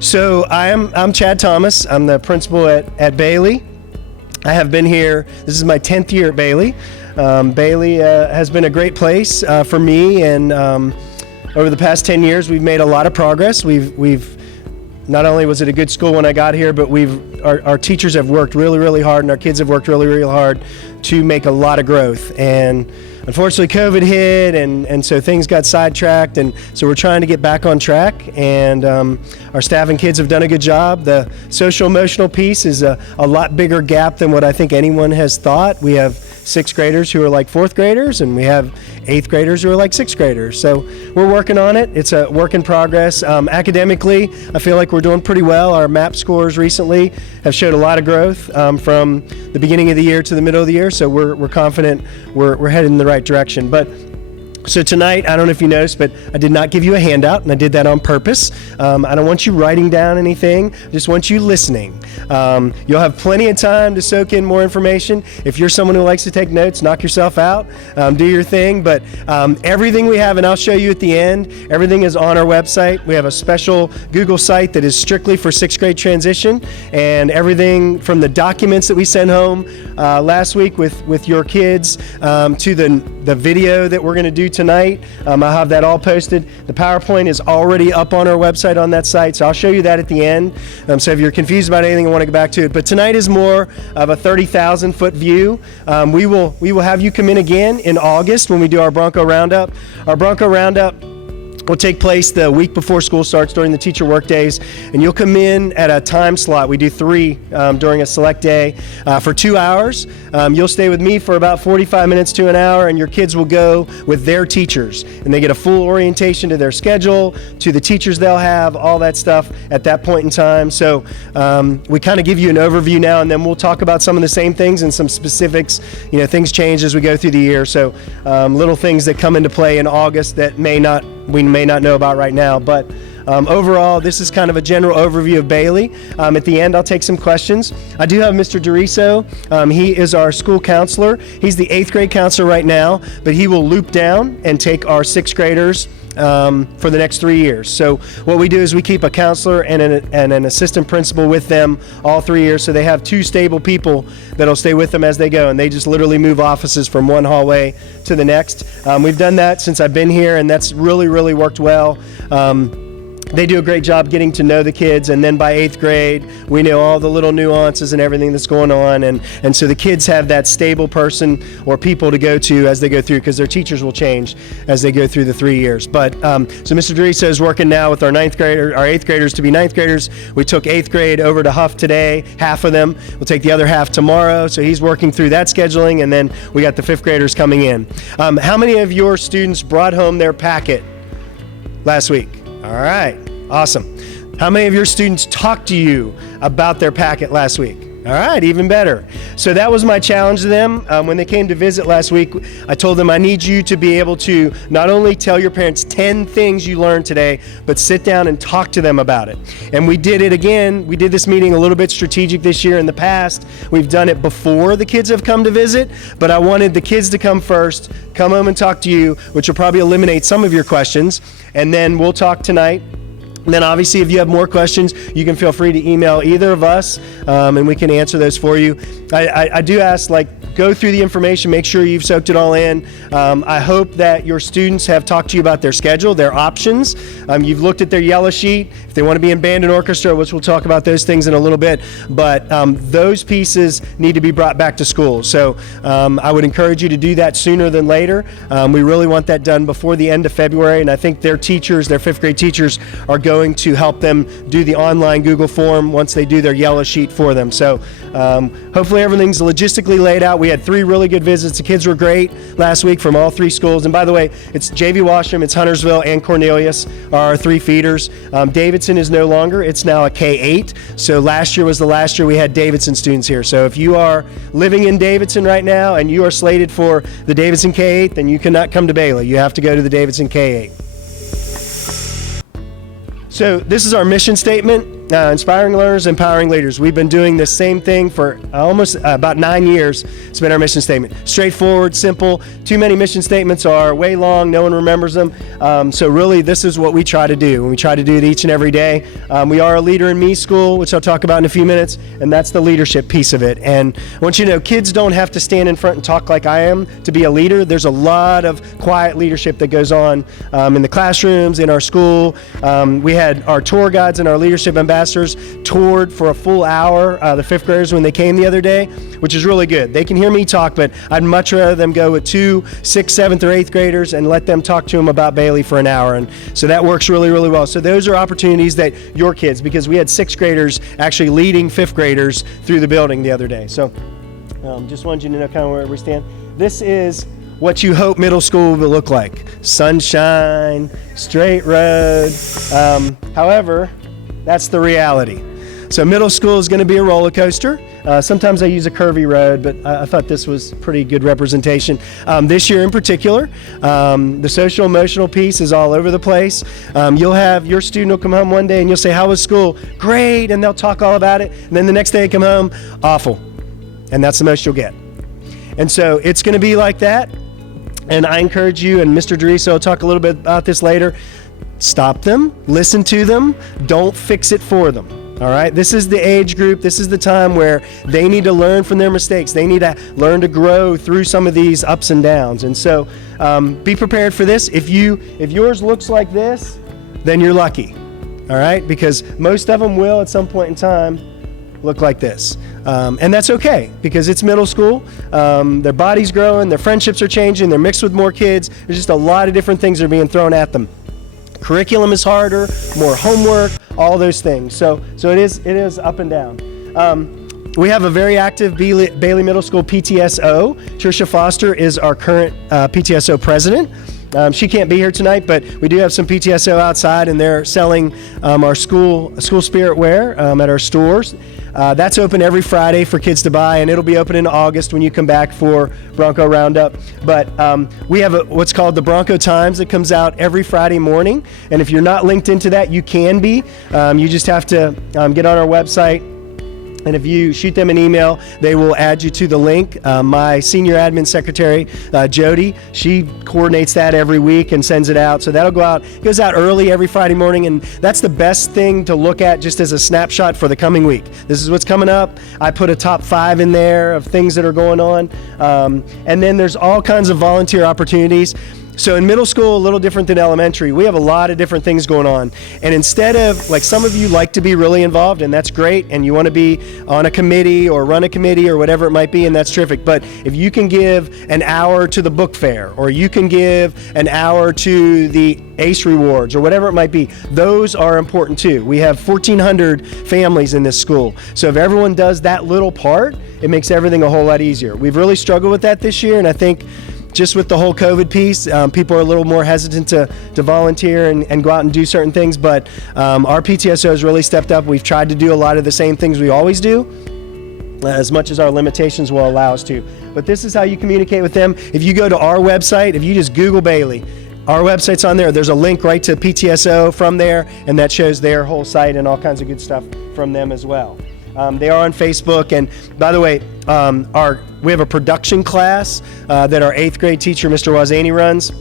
So I'm Chad Thomas. I'm the principal at Bailey. I have been here, this is my 10th year at Bailey. Bailey has been a great place for me, and over the past 10 years we've made a lot of progress. We've not only was it a good school when I got here, but our teachers have worked really hard, and our kids have worked really hard to make a lot of growth. And unfortunately COVID hit, and so things got sidetracked, and so we're trying to get back on track, and our staff and kids have done a good job. The social emotional piece is a lot bigger gap than what I think anyone has thought. We have 6th graders who are like 4th graders, and we have 8th graders who are like 6th graders. So we're working on it. It's a work in progress. Academically, I feel like we're doing pretty well. Our MAP scores recently have showed a lot of growth from the beginning of the year to the middle of the year. So we're confident we're headed in the right direction. But so tonight, I don't know if you noticed, but I did not give you a handout, and I did that on purpose. I don't want you writing down anything, I just want you listening. You'll have plenty of time to soak in more information. If you're someone who likes to take notes, knock yourself out, do your thing. But everything we have, and I'll show you at the end, everything is on our website. We have a special Google site that is strictly for 6th grade transition, and everything from the documents that we sent home last week with your kids to the video that we're going to do tonight. I'll have that all posted. The PowerPoint is already up on our website on that site, so I'll show you that at the end. So if you're confused about anything and want to go back to it, but tonight is more of a 30,000 foot view. We will have you come in again in August when we do our Bronco Roundup. Our Bronco Roundup will take place the week before school starts during the teacher work days, and you'll come in at a time slot. We do 3 during a select day for 2 hours. You'll stay with me for about 45 minutes to an hour, and your kids will go with their teachers, and they get a full orientation to their schedule, to the teachers they'll have, all that stuff at that point in time. So we kind of give you an overview now, and then we'll talk about some of the same things and some specifics. Things change as we go through the year, so little things that come into play in August that we may not know about right now. But overall, this is kind of a general overview of Bailey. At the end, I'll take some questions. I do have Mr. DeRiso. He is our school counselor. He's the 8th grade counselor right now, but he will loop down and take our 6th graders for the next 3 years. So what we do is we keep a counselor and an assistant principal with them all 3 years, so they have 2 stable people that'll stay with them as they go, and they just literally move offices from one hallway to the next. We've done that since I've been here, and that's really worked well. They do a great job getting to know the kids, and then by 8th grade, we know all the little nuances and everything that's going on, and so the kids have that stable person or people to go to as they go through, because their teachers will change as they go through the 3 years. But so Mr. DeRiso is working now with our 8th graders to be 9th graders. We took 8th grade over to Huff today, half of them. We'll take the other half tomorrow, so he's working through that scheduling, and then we got the 5th graders coming in. How many of your students brought home their packet last week? All right, awesome. How many of your students talked to you about their packet last week? All right, even better. So that was my challenge to them. When they came to visit last week, I told them I need you to be able to not only tell your parents 10 things you learned today, but sit down and talk to them about it. And we did it again. We did this meeting a little bit strategic this year. In the past, we've done it before the kids have come to visit, but I wanted the kids to come first, come home and talk to you, which will probably eliminate some of your questions, and then we'll talk tonight. And then obviously if you have more questions, you can feel free to email either of us, and we can answer those for you. I do ask, go through the information, make sure you've soaked it all in. I hope that your students have talked to you about their schedule, their options. You've looked at their yellow sheet, if they want to be in band and orchestra, which we'll talk about those things in a little bit, but those pieces need to be brought back to school. So I would encourage you to do that sooner than later. We really want that done before the end of February, and I think their teachers, their 5th grade teachers, are going to help them do the online Google form once they do their yellow sheet for them. So hopefully everything's logistically laid out. We had 3 really good visits. The kids were great last week from all 3 schools. And by the way, it's JV Washam, it's Huntersville, and Cornelius are our 3 feeders. Davidson is no longer. It's now a K-8. So last year was the last year we had Davidson students here. So if you are living in Davidson right now and you are slated for the Davidson K-8, then you cannot come to Bailey. You have to go to the Davidson K-8. So this is our mission statement. Inspiring learners, empowering leaders. We've been doing the same thing for almost about 9 years. It's been our mission statement. Straightforward, simple. Too many mission statements are way long. No one remembers them. So really, this is what we try to do. And we try to do it each and every day. We are a Leader in Me school, which I'll talk about in a few minutes. And that's the leadership piece of it. And I want you to know, kids don't have to stand in front and talk like I am to be a leader. There's a lot of quiet leadership that goes on in the classrooms, in our school. We had our tour guides and our leadership ambassadors toured for a full hour, the fifth graders when they came the other day, which is really good. They can hear me talk, but I'd much rather them go with 2, 6, 7th, or 8th graders and let them talk to them about Bailey for an hour. And so that works really, really well. So those are opportunities that your kids, because we had 6th graders actually leading 5th graders through the building the other day. So just wanted you to know kind of where we stand. This is what you hope middle school will look like. Sunshine, straight road. However, that's the reality. So middle school is going to be a roller coaster. Sometimes I use a curvy road, but I thought this was pretty good representation. This year in particular, the social emotional piece is all over the place. You'll have your student will come home one day and you'll say, "How was school?" "Great," and they'll talk all about it. And then the next day they come home, "Awful." And that's the most you'll get. And so it's going to be like that. And I encourage you, and Mr. Deriso will talk a little bit about this later, stop them, listen to them, don't fix it for them. All right, this is the age group. This is the time where they need to learn from their mistakes. They need to learn to grow through some of these ups and downs. And so be prepared for this. If yours looks like this, then you're lucky. All right, because most of them will at some point in time look like this. And that's okay, because it's middle school. Their body's growing, their friendships are changing, they're mixed with more kids. There's just a lot of different things that are being thrown at them. Curriculum is harder, more homework, all those things. So it is up and down. We have a very active Bailey Middle School PTSO. Tricia Foster is our current PTSO president. She can't be here tonight, but we do have some PTSO outside, and they're selling our school spirit wear at our stores. That's open every Friday for kids to buy, and it'll be open in August when you come back for Bronco Roundup. But we have what's called the Bronco Times that comes out every Friday morning, and if you're not linked into that, you can be. You just have to get on our website, and if you shoot them an email, they will add you to the link. My senior admin secretary, Jody, she coordinates that every week and sends it out. So that'll go out. It goes out early every Friday morning, and that's the best thing to look at just as a snapshot for the coming week. This is what's coming up. I put a top 5 in there of things that are going on. And then there's all kinds of volunteer opportunities. So in middle school, a little different than elementary, we have a lot of different things going on. And instead of, like, some of you like to be really involved, and that's great, and you want to be on a committee or run a committee or whatever it might be, and that's terrific. But if you can give an hour to the book fair, or you can give an hour to the ACE rewards, or whatever it might be, those are important too. We have 1,400 families in this school. So if everyone does that little part, it makes everything a whole lot easier. We've really struggled with that this year, and I think just with the whole COVID piece, people are a little more hesitant to volunteer and go out and do certain things, but our PTSO has really stepped up. We've tried to do a lot of the same things we always do, as much as our limitations will allow us to. But this is how you communicate with them. If you go to our website, if you just Google Bailey, our website's on there. There's a link right to PTSO from there, and that shows their whole site and all kinds of good stuff from them as well. They are on Facebook, and by the way, we have a production class that our 8th grade teacher, Mr. Wazani, runs.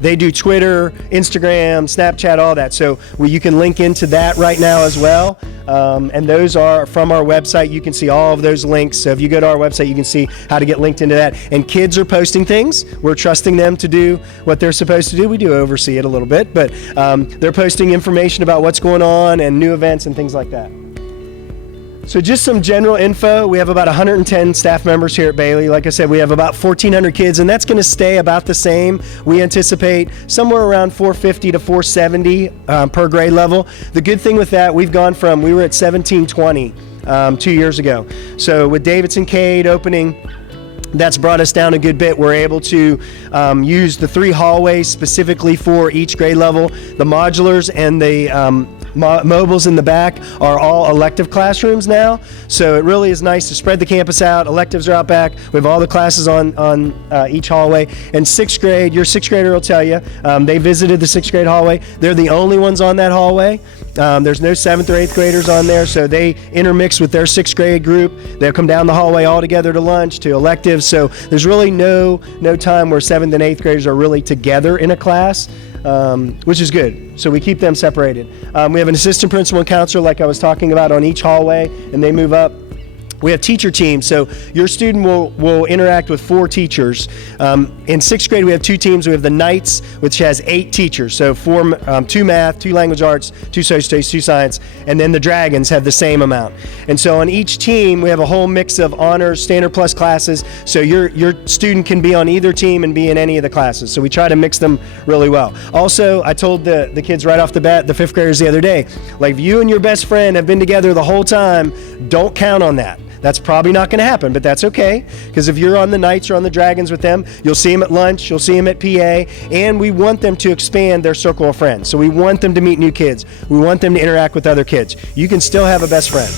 They do Twitter, Instagram, Snapchat, all that. So you can link into that right now as well. And those are from our website. You can see all of those links. So if you go to our website, you can see how to get linked into that. And kids are posting things. We're trusting them to do what they're supposed to do. We do oversee it a little bit, but they're posting information about what's going on and new events and things like that. So just some general info. We have about 110 staff members here at Bailey. Like I said, we have about 1,400 kids, and that's going to stay about the same. We anticipate somewhere around 450 to 470 per grade level. The good thing with that, we were at 1720 2 years ago. So with Davidson Cade opening, that's brought us down a good bit. We're able to use the 3 hallways specifically for each grade level. The modulars and the mobiles in the back are all elective classrooms now, so it really is nice to spread the campus out. Electives are out back. We have all the classes on each hallway. And 6th grade, your 6th grader will tell you, they visited the 6th grade hallway. They're the only ones on that hallway, There's no 7th or 8th graders on there, so they intermix with their 6th grade group. They'll come down the hallway all together to lunch, to electives. So there's really no time where 7th and 8th graders are really together in a class, which is good. So we keep them separated. We have an assistant principal and counselor, like I was talking about, on each hallway, and they move up. We have teacher teams, so your student will interact with 4 teachers. In 6th grade, we have 2 teams. We have the Knights, which has 8 teachers, so 2 math, 2 language arts, 2 social studies, 2 science, and then the Dragons have the same amount. And so on each team, we have a whole mix of honors, standard plus classes, so your student can be on either team and be in any of the classes. So we try to mix them really well. Also, I told the kids right off the bat, the 5th graders the other day, like, if you and your best friend have been together the whole time, don't count on that. That's probably not going to happen, but that's okay, because if you're on the Knights or on the Dragons with them, you'll see them at lunch, you'll see them at PA, and we want them to expand their circle of friends. So we want them to meet new kids. We want them to interact with other kids. You can still have a best friend.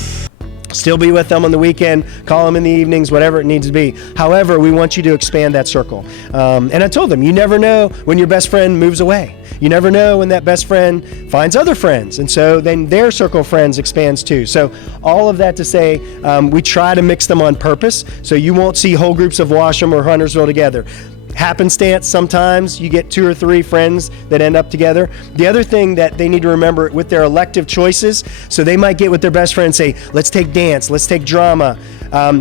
Still be with them on the weekend, call them in the evenings, whatever it needs to be. However, we want you to expand that circle. And I told them, you never know when your best friend moves away. You never know when that best friend finds other friends. And so then their circle of friends expands too. So all of that to say, we try to mix them on purpose. So you won't see whole groups of Washam or Huntersville together. Happenstance, sometimes you get 2 or 3 friends that end up together. The other thing that they need to remember with their elective choices, so they might get with their best friend and say, let's take dance, let's take drama.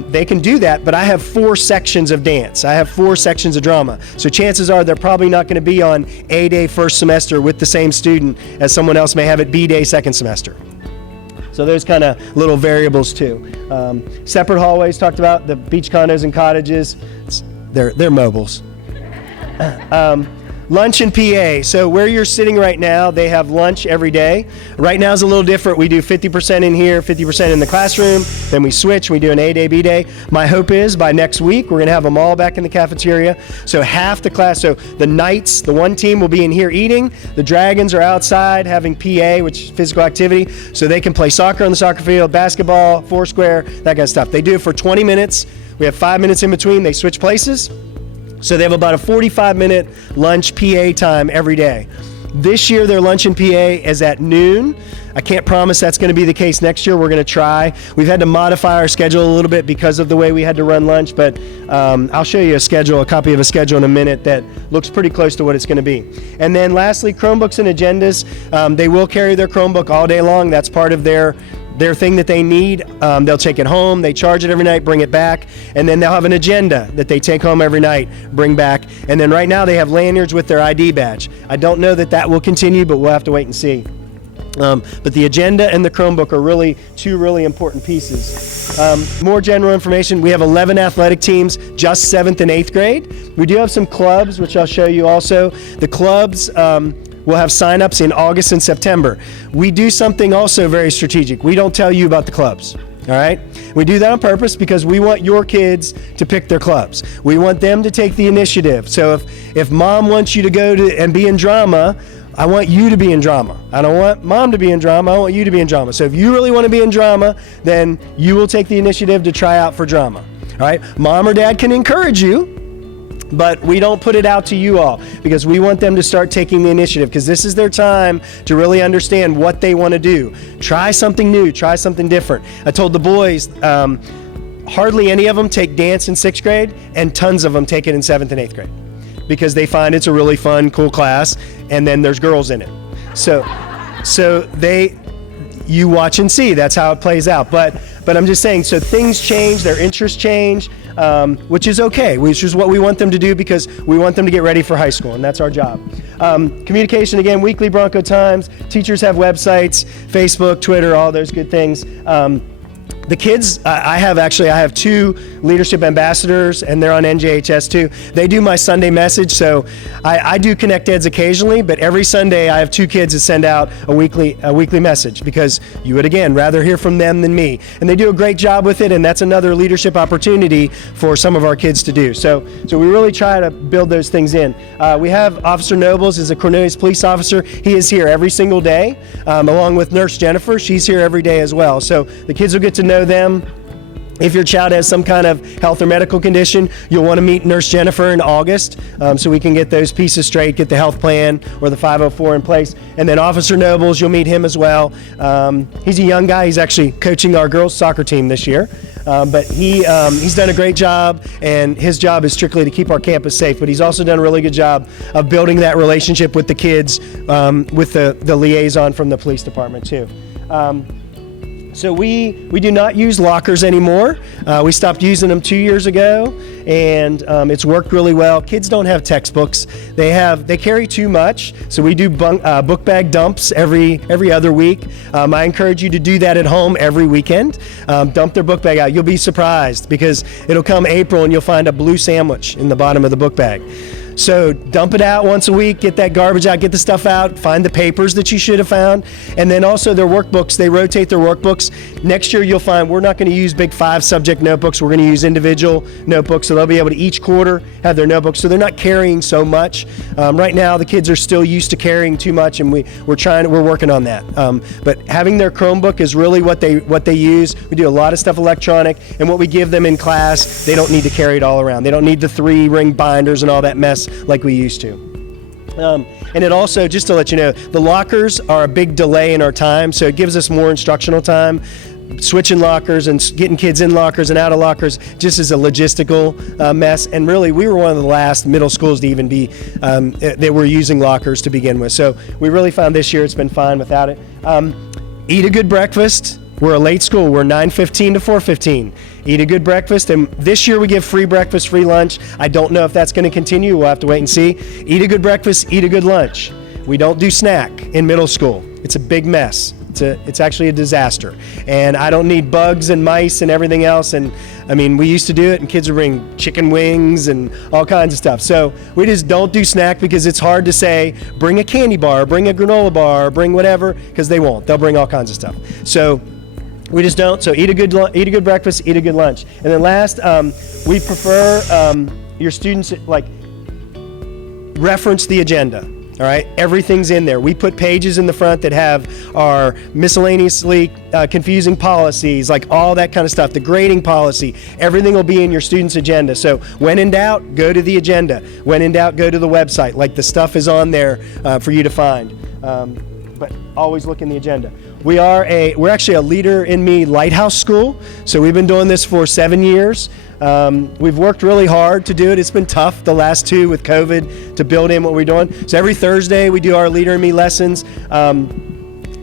They can do that, but I have 4 sections of dance. I have 4 sections of drama. So chances are they're probably not going to be on A day first semester with the same student as someone else may have at B day second semester. So those kind of little variables too. Separate hallways, talked about the beach condos and cottages. They're mobiles. Lunch and PA. So where you're sitting right now, they have lunch every day. Right now is a little different. We do 50% in here, 50% in the classroom. Then we switch. We do an A day, B day. My hope is by next week, we're going to have them all back in the cafeteria. So half the class, so the Knights, the one team will be in here eating. The Dragons are outside having PA, which is physical activity. So they can play soccer on the soccer field, basketball, foursquare, that kind of stuff. They do it for 20 minutes. We have 5 minutes in between. They switch places. So they have about a 45-minute lunch PA time every day. This year, their lunch and PA is at noon. I can't promise that's going to be the case next year. We're going to try. We've had to modify our schedule a little bit because of the way we had to run lunch, but I'll show you a copy of a schedule in a minute that looks pretty close to what it's going to be. And then lastly, Chromebooks and agendas. They will carry their Chromebook all day long. That's part of their thing that they need. They'll take it home, they charge it every night, bring it back, and then they'll have an agenda that they take home every night, bring back. And then right now they have lanyards with their ID badge. I don't know that will continue, but we'll have to wait and see. But the agenda and the Chromebook are really 2 really important pieces. More general information, we have 11 athletic teams, just 7th and 8th grade. We do have some clubs, which I'll show you also. The clubs, we'll have sign-ups in August and September. We do something also very strategic. We don't tell you about the clubs, all right? We do that on purpose because we want your kids to pick their clubs. We want them to take the initiative. So if mom wants you to go and be in drama, I want you to be in drama. I don't want mom to be in drama. I want you to be in drama. So if you really want to be in drama, then you will take the initiative to try out for drama, all right? Mom or dad can encourage you, but we don't put it out to you all because we want them to start taking the initiative because this is their time to really understand what they want to do. Try something new, try something different. I told the boys, hardly any of them take dance in 6th grade and tons of them take it in 7th and 8th grade because they find it's a really fun, cool class, and then there's girls in it. So you watch and see, that's how it plays out. But I'm just saying, so things change, their interests change, which is okay, which is what we want them to do because we want them to get ready for high school, and that's our job. Communication, again, weekly Bronco Times. Teachers have websites, Facebook, Twitter, all those good things. The kids, I have 2 leadership ambassadors, and they're on NJHS too. They do my Sunday message, so I do Connect Eds occasionally, but every Sunday I have 2 kids that send out a weekly message because you would, again, rather hear from them than me. And they do a great job with it, and that's another leadership opportunity for some of our kids to do. So we really try to build those things in. We have Officer Nobles is a Cornelius police officer. He is here every single day, along with Nurse Jennifer. She's here every day as well. So the kids will get to know them. If your child has some kind of health or medical condition, you'll want to meet Nurse Jennifer in August, so we can get those pieces straight, get the health plan or the 504 in place. And then Officer Nobles, you'll meet him as well. He's a young guy. He's actually coaching our girls soccer team this year. But he's done a great job, and his job is strictly to keep our campus safe. But he's also done a really good job of building that relationship with the kids, with the liaison from the police department too. So we do not use lockers anymore. We stopped using them 2 years ago, and it's worked really well. Kids don't have textbooks. They carry too much, so we do book bag dumps every other week. I encourage you to do that at home every weekend. Dump their book bag out. You'll be surprised because it'll come April and you'll find a blue sandwich in the bottom of the book bag. So dump it out once a week, get that garbage out, get the stuff out, find the papers that you should have found, and then also their workbooks. They rotate their workbooks. Next year you'll find we're not going to use big 5 subject notebooks. We're going to use individual notebooks, so they'll be able to each quarter have their notebooks, so they're not carrying so much. Right now the kids are still used to carrying too much, and we're working on that. But having their Chromebook is really what they use. We do a lot of stuff electronic, and what we give them in class, they don't need to carry it all around. They don't need the 3-ring binders and all that mess like we used to. And it also, just to let you know, the lockers are a big delay in our time, so it gives us more instructional time. Switching lockers and getting kids in lockers and out of lockers just is a logistical mess. And really, we were one of the last middle schools to even be, that were using lockers to begin with. So we really found this year it's been fine without it. Eat a good breakfast. We're a late school. We're 9:15 to 4:15. Eat a good breakfast, and this year we give free breakfast, free lunch. I don't know if that's going to continue. We'll have to wait and see. Eat a good breakfast, eat a good lunch. We don't do snack in middle school. It's a big mess. It's actually a disaster, and I don't need bugs and mice and everything else. And I mean, we used to do it, and kids would bring chicken wings and all kinds of stuff. So we just don't do snack because it's hard to say, bring a candy bar, bring a granola bar, bring whatever, because they won't. They'll bring all kinds of stuff. So we just don't. So eat a good breakfast, eat a good lunch. And then last, we prefer your students reference the agenda. All right, everything's in there. We put pages in the front that have our miscellaneously confusing policies, like all that kind of stuff, the grading policy. Everything will be in your student's agenda. So when in doubt, go to the agenda. When in doubt, go to the website. Like, the stuff is on there for you to find. But always look in the agenda. We're actually a Leader in Me Lighthouse School. So we've been doing this for 7 years. We've worked really hard to do it. It's been tough the last 2 with COVID to build in what we're doing. So every Thursday we do our Leader in Me lessons.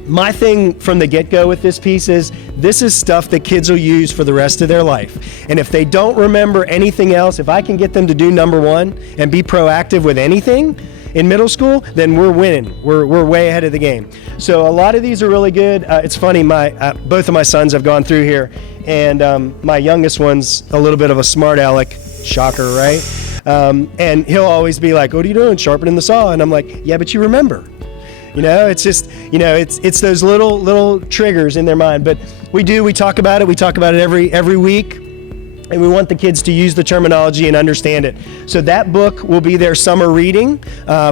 My thing from the get-go with this piece is this is stuff that kids will use for the rest of their life. And if they don't remember anything else, if I can get them to do number 1 and be proactive with anything in middle school, then we're winning. We're way ahead of the game. So a lot of these are really good. It's funny, both of my sons have gone through here, and my youngest one's a little bit of a smart aleck, shocker, right? And he'll always be like, "What are you doing? Sharpening the saw?" And I'm like, "Yeah, but you remember." You know, it's just, it's those little triggers in their mind. But we talk about it. We talk about it every week. And we want the kids to use the terminology and understand it. So that book will be their summer reading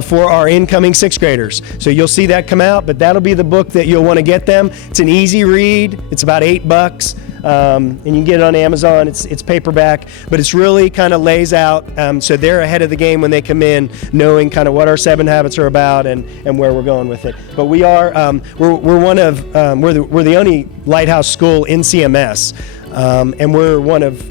for our incoming 6th graders. So you'll see that come out, but that'll be the book that you'll want to get them. It's an easy read. It's about $8, and you can get it on Amazon. It's paperback, but it's really kind of lays out so they're ahead of the game when they come in, knowing kind of what our 7 habits are about and where we're going with it. But we are we're the only Lighthouse School in CMS. And we're one of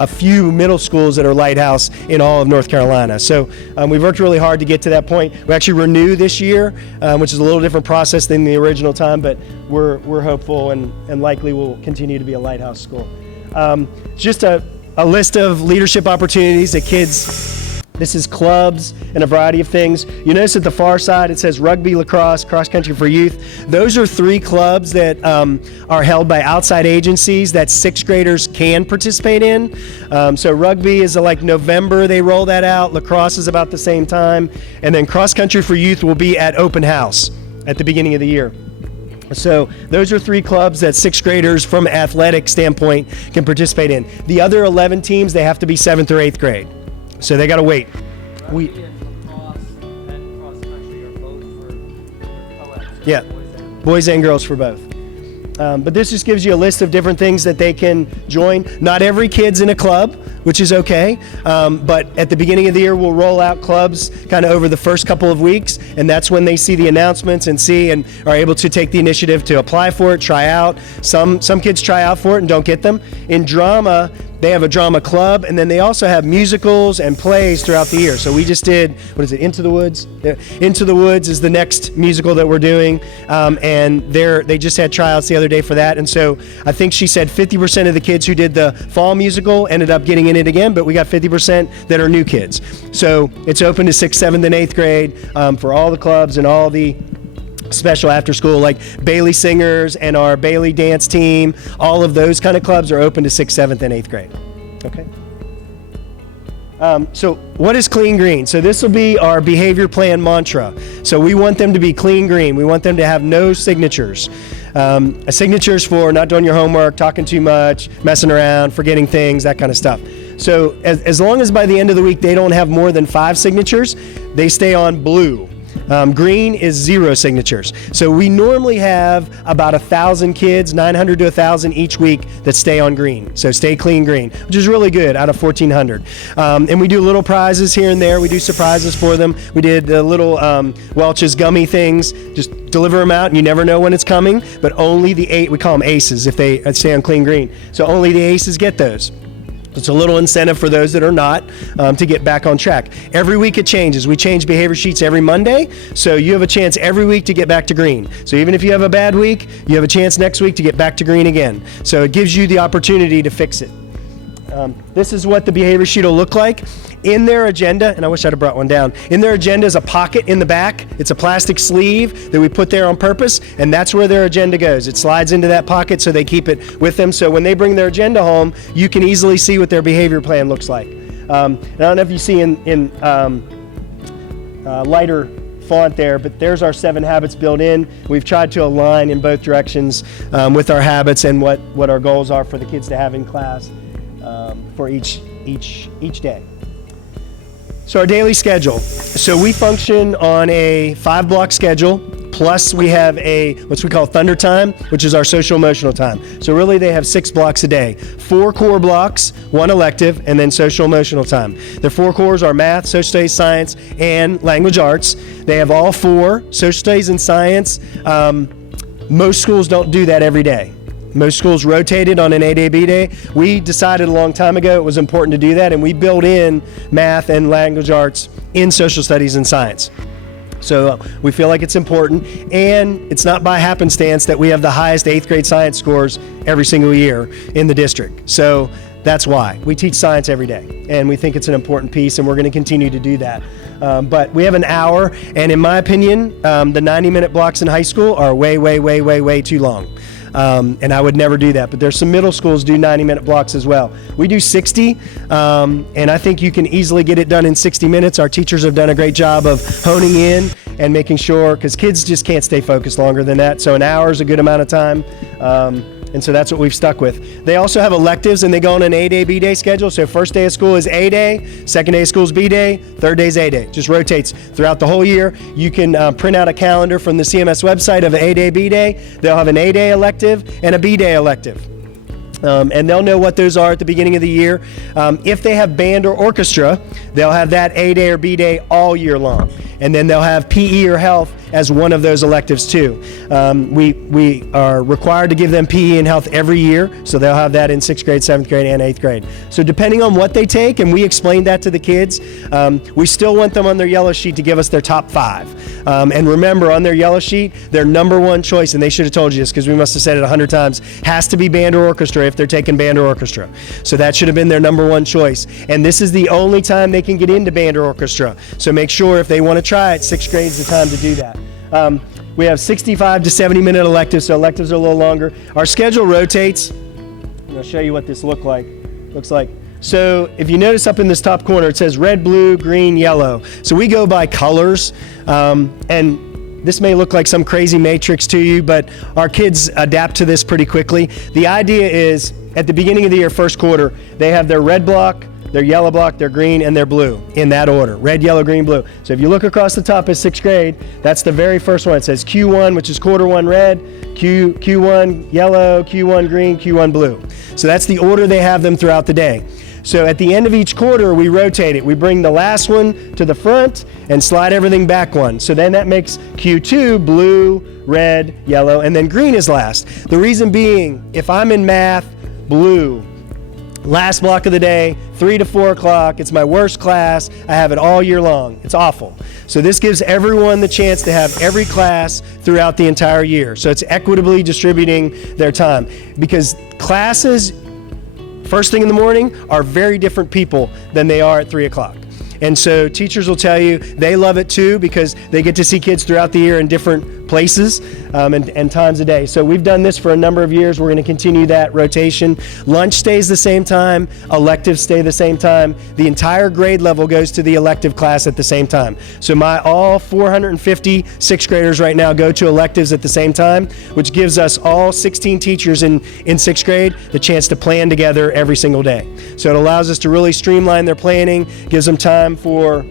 a few middle schools that are Lighthouse in all of North Carolina. So we've worked really hard to get to that point. We actually renew this year, which is a little different process than the original time, but we're hopeful and likely will continue to be a Lighthouse school. Just a list of leadership opportunities that kids. This is clubs and a variety of things. You notice at the far side it says rugby, lacrosse, cross country for youth. Those are 3 clubs that are held by outside agencies that 6th graders can participate in. So rugby is like November, they roll that out. Lacrosse is about the same time. And then cross country for youth will be at open house at the beginning of the year. So those are 3 clubs that 6th graders from an athletic standpoint can participate in. The other 11 teams, they have to be 7th or 8th grade. So they got to wait. Rugby and lacrosse and cross country are both for co-eds. Yeah, boys and girls for both. But this just gives you a list of different things that they can join. Not every kid's in a club, which is okay. But at the beginning of the year, we'll roll out clubs kind of over the first couple of weeks. And that's when they see the announcements and are able to take the initiative to apply for it, try out. Some kids try out for it and don't get them. In drama, they have a drama club, and then they also have musicals and plays throughout the year. So we just did, Into the Woods? Into the Woods is the next musical that we're doing, and they just had tryouts the other day for that. And so I think she said 50% of the kids who did the fall musical ended up getting in it again, but we got 50% that are new kids. So it's open to 6th, 7th, and 8th grade for all the clubs and all the special after school, like Bailey Singers and our Bailey dance team. All of those kind of clubs are open to 6th, 7th, and 8th grade. Okay. So what is clean green? So this will be our behavior plan mantra. So we want them to be clean green. We want them to have no signatures. Signatures for not doing your homework, talking too much, messing around, forgetting things, that kind of stuff. So as long as by the end of the week they don't have more than 5 signatures, they stay on blue. Green is 0 signatures. So we normally have about 1,000 kids, 900 to 1,000 each week that stay on green. So stay clean green, which is really good out of 1,400. And we do little prizes here and there. We do surprises for them. We did the little Welch's gummy things. Just deliver them out and you never know when it's coming, but only we call them aces if they stay on clean green. So only the aces get those. It's a little incentive for those that are not to get back on track. Every week it changes. We change behavior sheets every Monday, so you have a chance every week to get back to green. So even if you have a bad week, you have a chance next week to get back to green again. So it gives you the opportunity to fix it. This is what the behavior sheet will look like. In their agenda, and I wish I'd have brought one down, in their agenda is a pocket in the back. It's a plastic sleeve that we put there on purpose, and that's where their agenda goes. It slides into that pocket so they keep it with them. So when they bring their agenda home, you can easily see what their behavior plan looks like. I don't know if you see in lighter font there, but there's our 7 habits built in. We've tried to align in both directions with our habits and what our goals are for the kids to have in class for each day. So our daily schedule. So we function on a 5-block schedule, plus we have what we call Thunder Time, which is our social emotional time. So really they have 6 blocks a day. 4 core blocks, 1 elective, and then social emotional time. The 4 cores are math, social studies, science, and language arts. They have all 4, social studies and science. Most schools don't do that every day. Most schools rotated on an A-Day, B-Day. We decided a long time ago it was important to do that, and we built in math and language arts in social studies and science. So we feel like it's important, and it's not by happenstance that we have the highest 8th grade science scores every single year in the district. So that's why. We teach science every day, and we think it's an important piece, and we're going to continue to do that. But we have an hour, and in my opinion, the 90-minute blocks in high school are way too long. And I would never do that. But there's some middle schools do 90-minute blocks as well. We do 60, and I think you can easily get it done in 60 minutes. Our teachers have done a great job of honing in and making sure, because kids just can't stay focused longer than that. So an hour is a good amount of time. And so that's what we've stuck with. They also have electives, and they go on an A-Day, B-Day schedule. So first day of school is A-Day, second day of school is B-Day, third day is A-Day. Just rotates throughout the whole year. You can print out a calendar from the CMS website of an A-Day, B-Day. They'll have an A-Day elective and a B-Day elective. And they'll know what those are at the beginning of the year. If they have band or orchestra, they'll have that A-Day or B-Day all year long. And then they'll have PE or health as one of those electives too. We are required to give them PE and health every year, so they'll have that in 6th grade, 7th grade, and 8th grade. So depending on what they take, and we explained that to the kids, we still want them on their yellow sheet to give us their top 5. And remember, on their yellow sheet, their number 1 choice, and they should have told you this because we must have said it 100 times, has to be band or orchestra if they're taking band or orchestra. So that should have been their number 1 choice. And this is the only time they can get into band or orchestra. So make sure if they want to try it, 6th grade is the time to do that. We have 65 to 70-minute electives, so electives are a little longer. Our schedule rotates. I'll show you what this looks like. So if you notice up in this top corner, it says red, blue, green, yellow. So we go by colors, and this may look like some crazy matrix to you, but our kids adapt to this pretty quickly. The idea is at the beginning of the year, first quarter, they have their red block, their yellow block, their green, and their blue in that order. Red, yellow, green, blue. So if you look across the top as 6th grade, that's the very first one. It says Q1, which is quarter 1 red, Q1 yellow, Q1 green, Q1 blue. So that's the order they have them throughout the day. So at the end of each quarter, we rotate it. We bring the last one to the front and slide everything back one. So then that makes Q2 blue, red, yellow, and then green is last. The reason being, if I'm in math, blue, last block of the day, 3 to 4 o'clock, it's my worst class. I have it all year long. It's awful. So this gives everyone the chance to have every class throughout the entire year. So it's equitably distributing their time, because classes first thing in the morning are very different people than they are at 3 o'clock. And so teachers will tell you they love it too, because they get to see kids throughout the year in different places and times a day. So we've done this for a number of years. We're going to continue that rotation. Lunch stays the same time. Electives stay the same time. The entire grade level goes to the elective class at the same time. So all 450 6th graders right now go to electives at the same time, which gives us all 16 teachers in 6th grade the chance to plan together every single day. So it allows us to really streamline their planning, gives them time for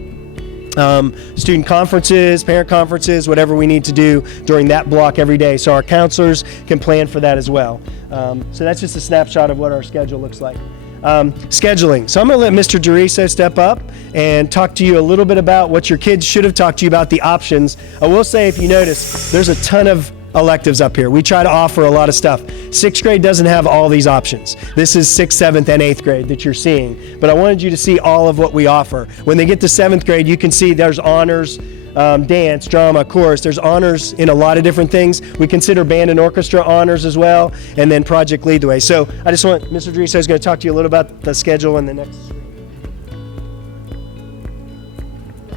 student conferences, parent conferences, whatever we need to do during that block every day. So our counselors can plan for that as well. So that's just a snapshot of what our schedule looks like. Scheduling. So I'm going to let Mr. Doriso step up and talk to you a little bit about what your kids should have talked to you about, the options. I will say, if you notice, there's a ton of electives up here. We try to offer a lot of stuff. 6th grade doesn't have all these options. This is 6th, 7th, and 8th grade that you're seeing. But I wanted you to see all of what we offer. When they get to 7th grade, you can see there's honors, dance, drama, chorus. There's honors in a lot of different things. We consider band and orchestra honors as well, and then Project Lead the Way. So I just want, Mr. Doriso is going to talk to you a little about the schedule and the next.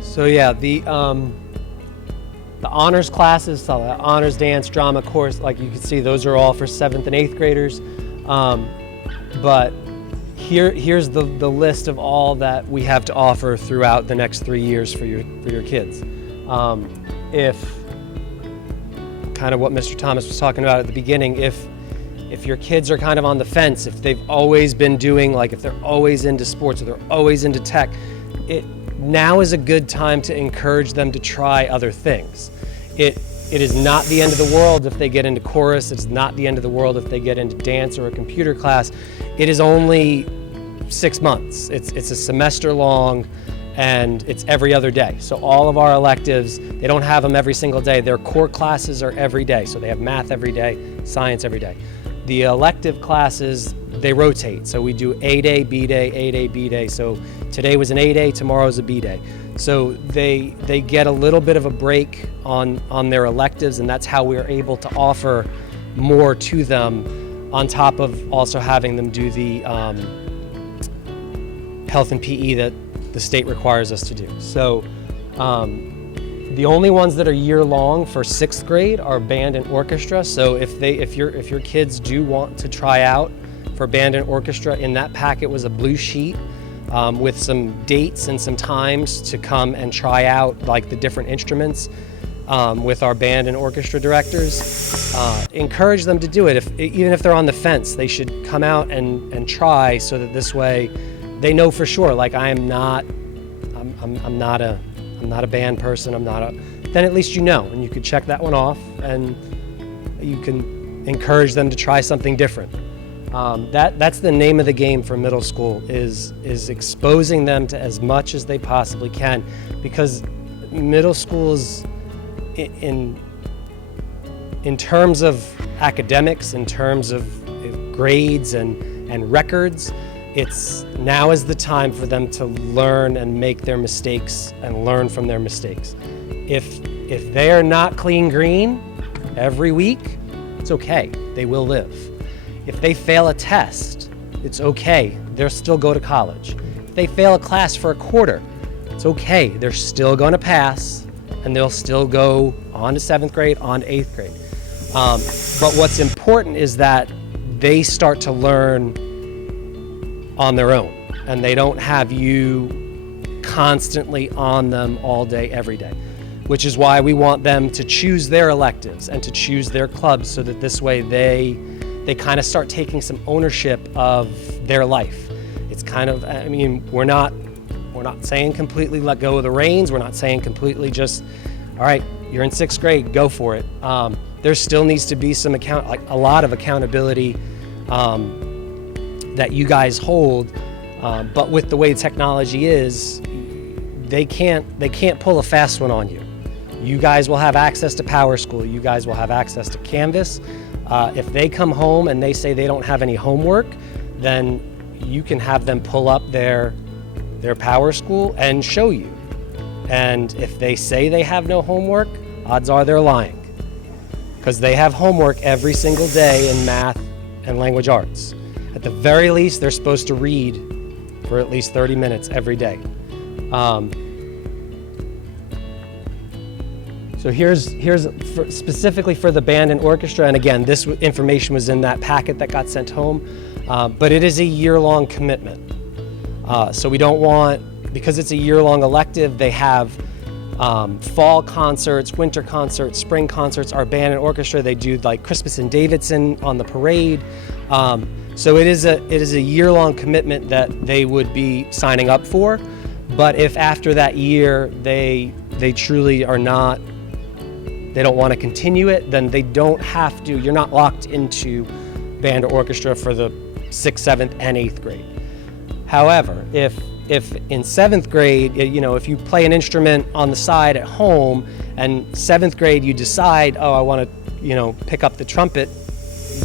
So yeah, the honors classes, so honors, dance, drama, chorus, like you can see, those are all for 7th and 8th graders. But here's the list of all that we have to offer throughout the next 3 years for your kids. If kind of what Mr. Thomas was talking about at the beginning, if your kids are kind of on the fence, if they've always been doing, like if they're always into sports or they're always into tech, now is a good time to encourage them to try other things. It is not the end of the world if they get into chorus. It's not the end of the world if they get into dance or a computer class. It is only 6 months. It's a semester long, and it's every other day. So all of our electives, they don't have them every single day. Their core classes are every day. So they have math every day, science every day. The elective classes, they rotate. So we do A day, B day, A day, B day. So today was an A day, tomorrow's a B day. So they get a little bit of a break on their electives, and that's how we're able to offer more to them, on top of also having them do the health and PE that the state requires us to do. So the only ones that are year-long for 6th grade are band and orchestra. So if your kids do want to try out for band and orchestra, in that packet was a blue sheet with some dates and some times to come and try out, like the different instruments with our band and orchestra directors. Encourage them to do it. Even if they're on the fence, they should come out and try, so that this way they know for sure, like I'm not a band person, then at least you know, and you could check that one off, and you can encourage them to try something different. That's the name of the game for middle school, is exposing them to as much as they possibly can, because middle school is, in terms of academics, in terms of grades and records, now is the time for them to learn and make their mistakes and learn from their mistakes. If they are not clean green every week, it's okay, they will live. If they fail a test, it's okay, they'll still go to college. If they fail a class for a quarter, it's okay, they're still going to pass, and they'll still go on to 7th grade, on to 8th grade. But what's important is that they start to learn on their own, and they don't have you constantly on them all day, every day, which is why we want them to choose their electives and to choose their clubs, so that this way they kind of start taking some ownership of their life. it's kind of, I mean, we're not saying completely let go of the reins. We're not saying completely just, all right, you're in 6th grade, go for it. There still needs to be some a lot of accountability that you guys hold. But with the way technology is, they can't pull a fast one on you. You guys will have access to Power School. You guys will have access to Canvas. If they come home and they say they don't have any homework, then you can have them pull up their Power School and show you. And if they say they have no homework, odds are they're lying, because they have homework every single day in math and language arts. At the very least, they're supposed to read for at least 30 minutes every day. So here's specifically for the band and orchestra, and again, this information was in that packet that got sent home, but it is a year-long commitment. So we don't want, because it's a year-long elective, they have fall concerts, winter concerts, spring concerts. Our band and orchestra, they do like Christmas in Davidson on the parade. So it is a year-long commitment that they would be signing up for. But if after that year they truly are not, they don't want to continue it, then they don't have to. You're not locked into band or orchestra for the 6th, 7th, and 8th grade. However, if in 7th grade, if you play an instrument on the side at home, and 7th grade you decide, oh, I want to, pick up the trumpet,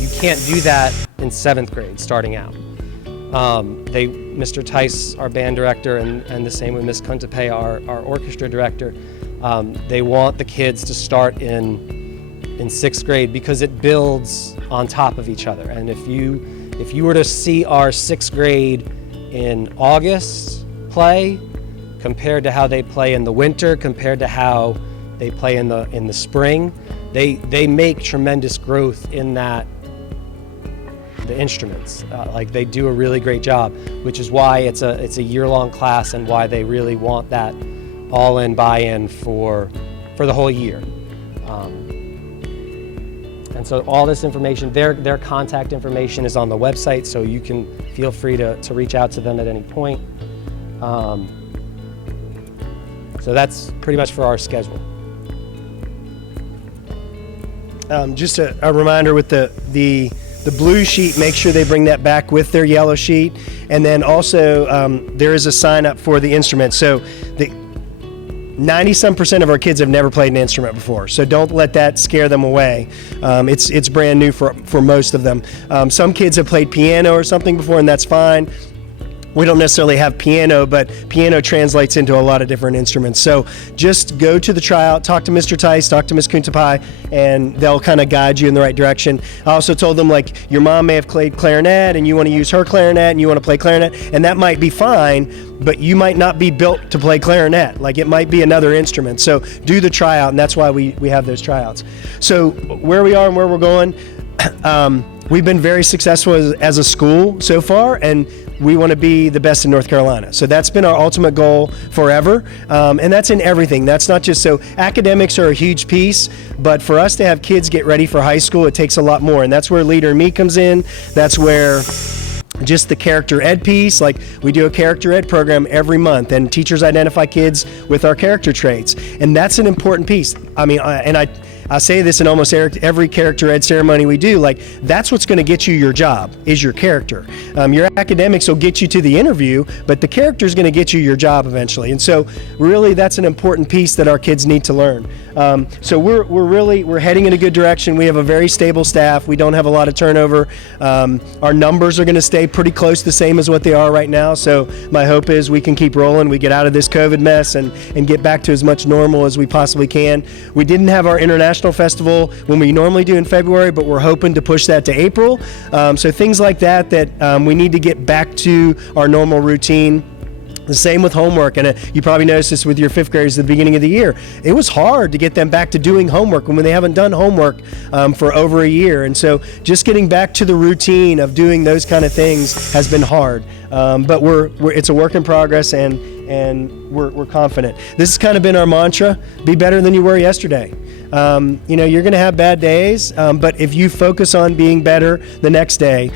you can't do that in 7th grade starting out. Mr. Tice, our band director, and the same with Ms. Kuntepe, our orchestra director, they want the kids to start in 6th grade because it builds on top of each other. And if you were to see our 6th grade in August play compared to how they play in the winter, compared to how they play in the spring, they make tremendous growth in the instruments. Like they do a really great job, which is why it's a year-long class and why they really want that all-in buy-in for the whole year. And so all this information, their contact information is on the website, so you can feel free to reach out to them at any point. So that's pretty much for our schedule. Just a reminder with the blue sheet, make sure they bring that back with their yellow sheet. And then also there is a sign up for the instrument. So 90-some% of our kids have never played an instrument before, so don't let that scare them away. It's brand new for most of them. Some kids have played piano or something before, and that's fine. We don't necessarily have piano, but piano translates into a lot of different instruments. So just go to the tryout, talk to Mr. Tice, talk to Ms. Kuntepe, and they'll kind of guide you in the right direction. I also told them, like, your mom may have played clarinet and you want to use her clarinet and you want to play clarinet, and that might be fine, but you might not be built to play clarinet. Like, it might be another instrument. So do the tryout, and that's why we have those tryouts. So where we are and where we're going, we've been very successful as a school so far, and we want to be the best in North Carolina. So that's been our ultimate goal forever, and that's in everything. That's not just, so academics are a huge piece, but for us to have kids get ready for high school, it takes a lot more, and that's where Leader in Me comes in. That's where just the character ed piece, like we do a character ed program every month, and teachers identify kids with our character traits, and that's an important piece. I mean, I say this in almost every character ed ceremony we do, like, that's what's going to get you your job, is your character. Your academics will get you to the interview, but the character is going to get you your job eventually. And so really that's an important piece that our kids need to learn. So we're heading in a good direction. We have a very stable staff. We don't have a lot of turnover. Our numbers are going to stay pretty close the same as what they are right now. So my hope is we can keep rolling. We get out of this COVID mess and get back to as much normal as we possibly can. We didn't have our international festival when we normally do in February, but we're hoping to push that to April. So things like that we need to get back to our normal routine. The same with homework, and you probably noticed this with your 5th graders at the beginning of the year. It was hard to get them back to doing homework when they haven't done homework for over a year. And so just getting back to the routine of doing those kind of things has been hard. but it's a work in progress, and we're confident. This has kind of been our mantra: be better than you were yesterday. You're going to have bad days, but if you focus on being better the next day,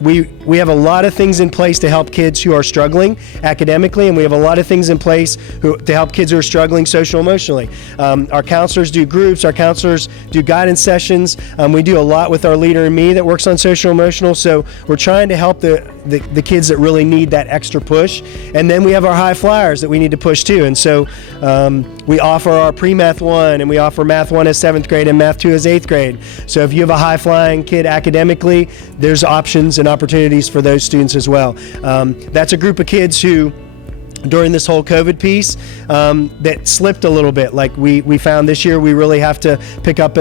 we have a lot of things in place to help kids who are struggling academically, and we have a lot of things in place to help kids who are struggling social emotionally. Our counselors do groups, our counselors do guidance sessions. We do a lot with our leader and me that works on social emotional, so we're trying to help the kids that really need that extra push. And then we have our high flyers that we need to push too, and so we offer our pre-math 1, and we offer math 1 as 7th grade and math 2 as 8th grade. So if you have a high flying kid academically, there's options and opportunities for those students as well. That's a group of kids who, during this whole COVID piece, that slipped a little bit. Like we found this year, we really have to pick up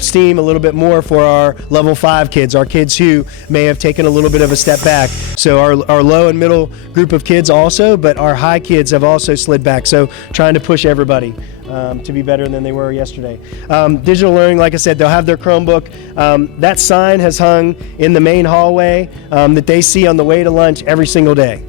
steam a little bit more for our level 5 kids, our kids who may have taken a little bit of a step back. So our low and middle group of kids also, but our high kids have also slid back. So trying to push everybody to be better than they were yesterday. Digital learning, like I said, they'll have their Chromebook. That sign has hung in the main hallway that they see on the way to lunch every single day.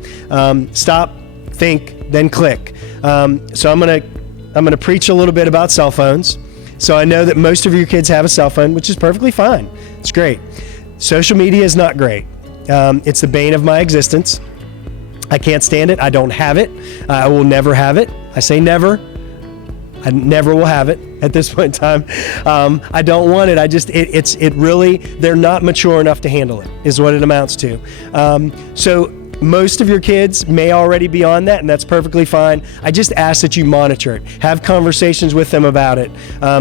Stop, think, then click. So I'm gonna preach a little bit about cell phones. So I know that most of your kids have a cell phone, which is perfectly fine. It's great. Social media is not great. It's the bane of my existence. I can't stand it. I don't have it. I will never have it. I say never. I never will have it at this point in time. I don't want it. It really, they're not mature enough to handle it, is what it amounts to. So most of your kids may already be on that, and that's perfectly fine. I just ask that you monitor it. Have conversations with them about it.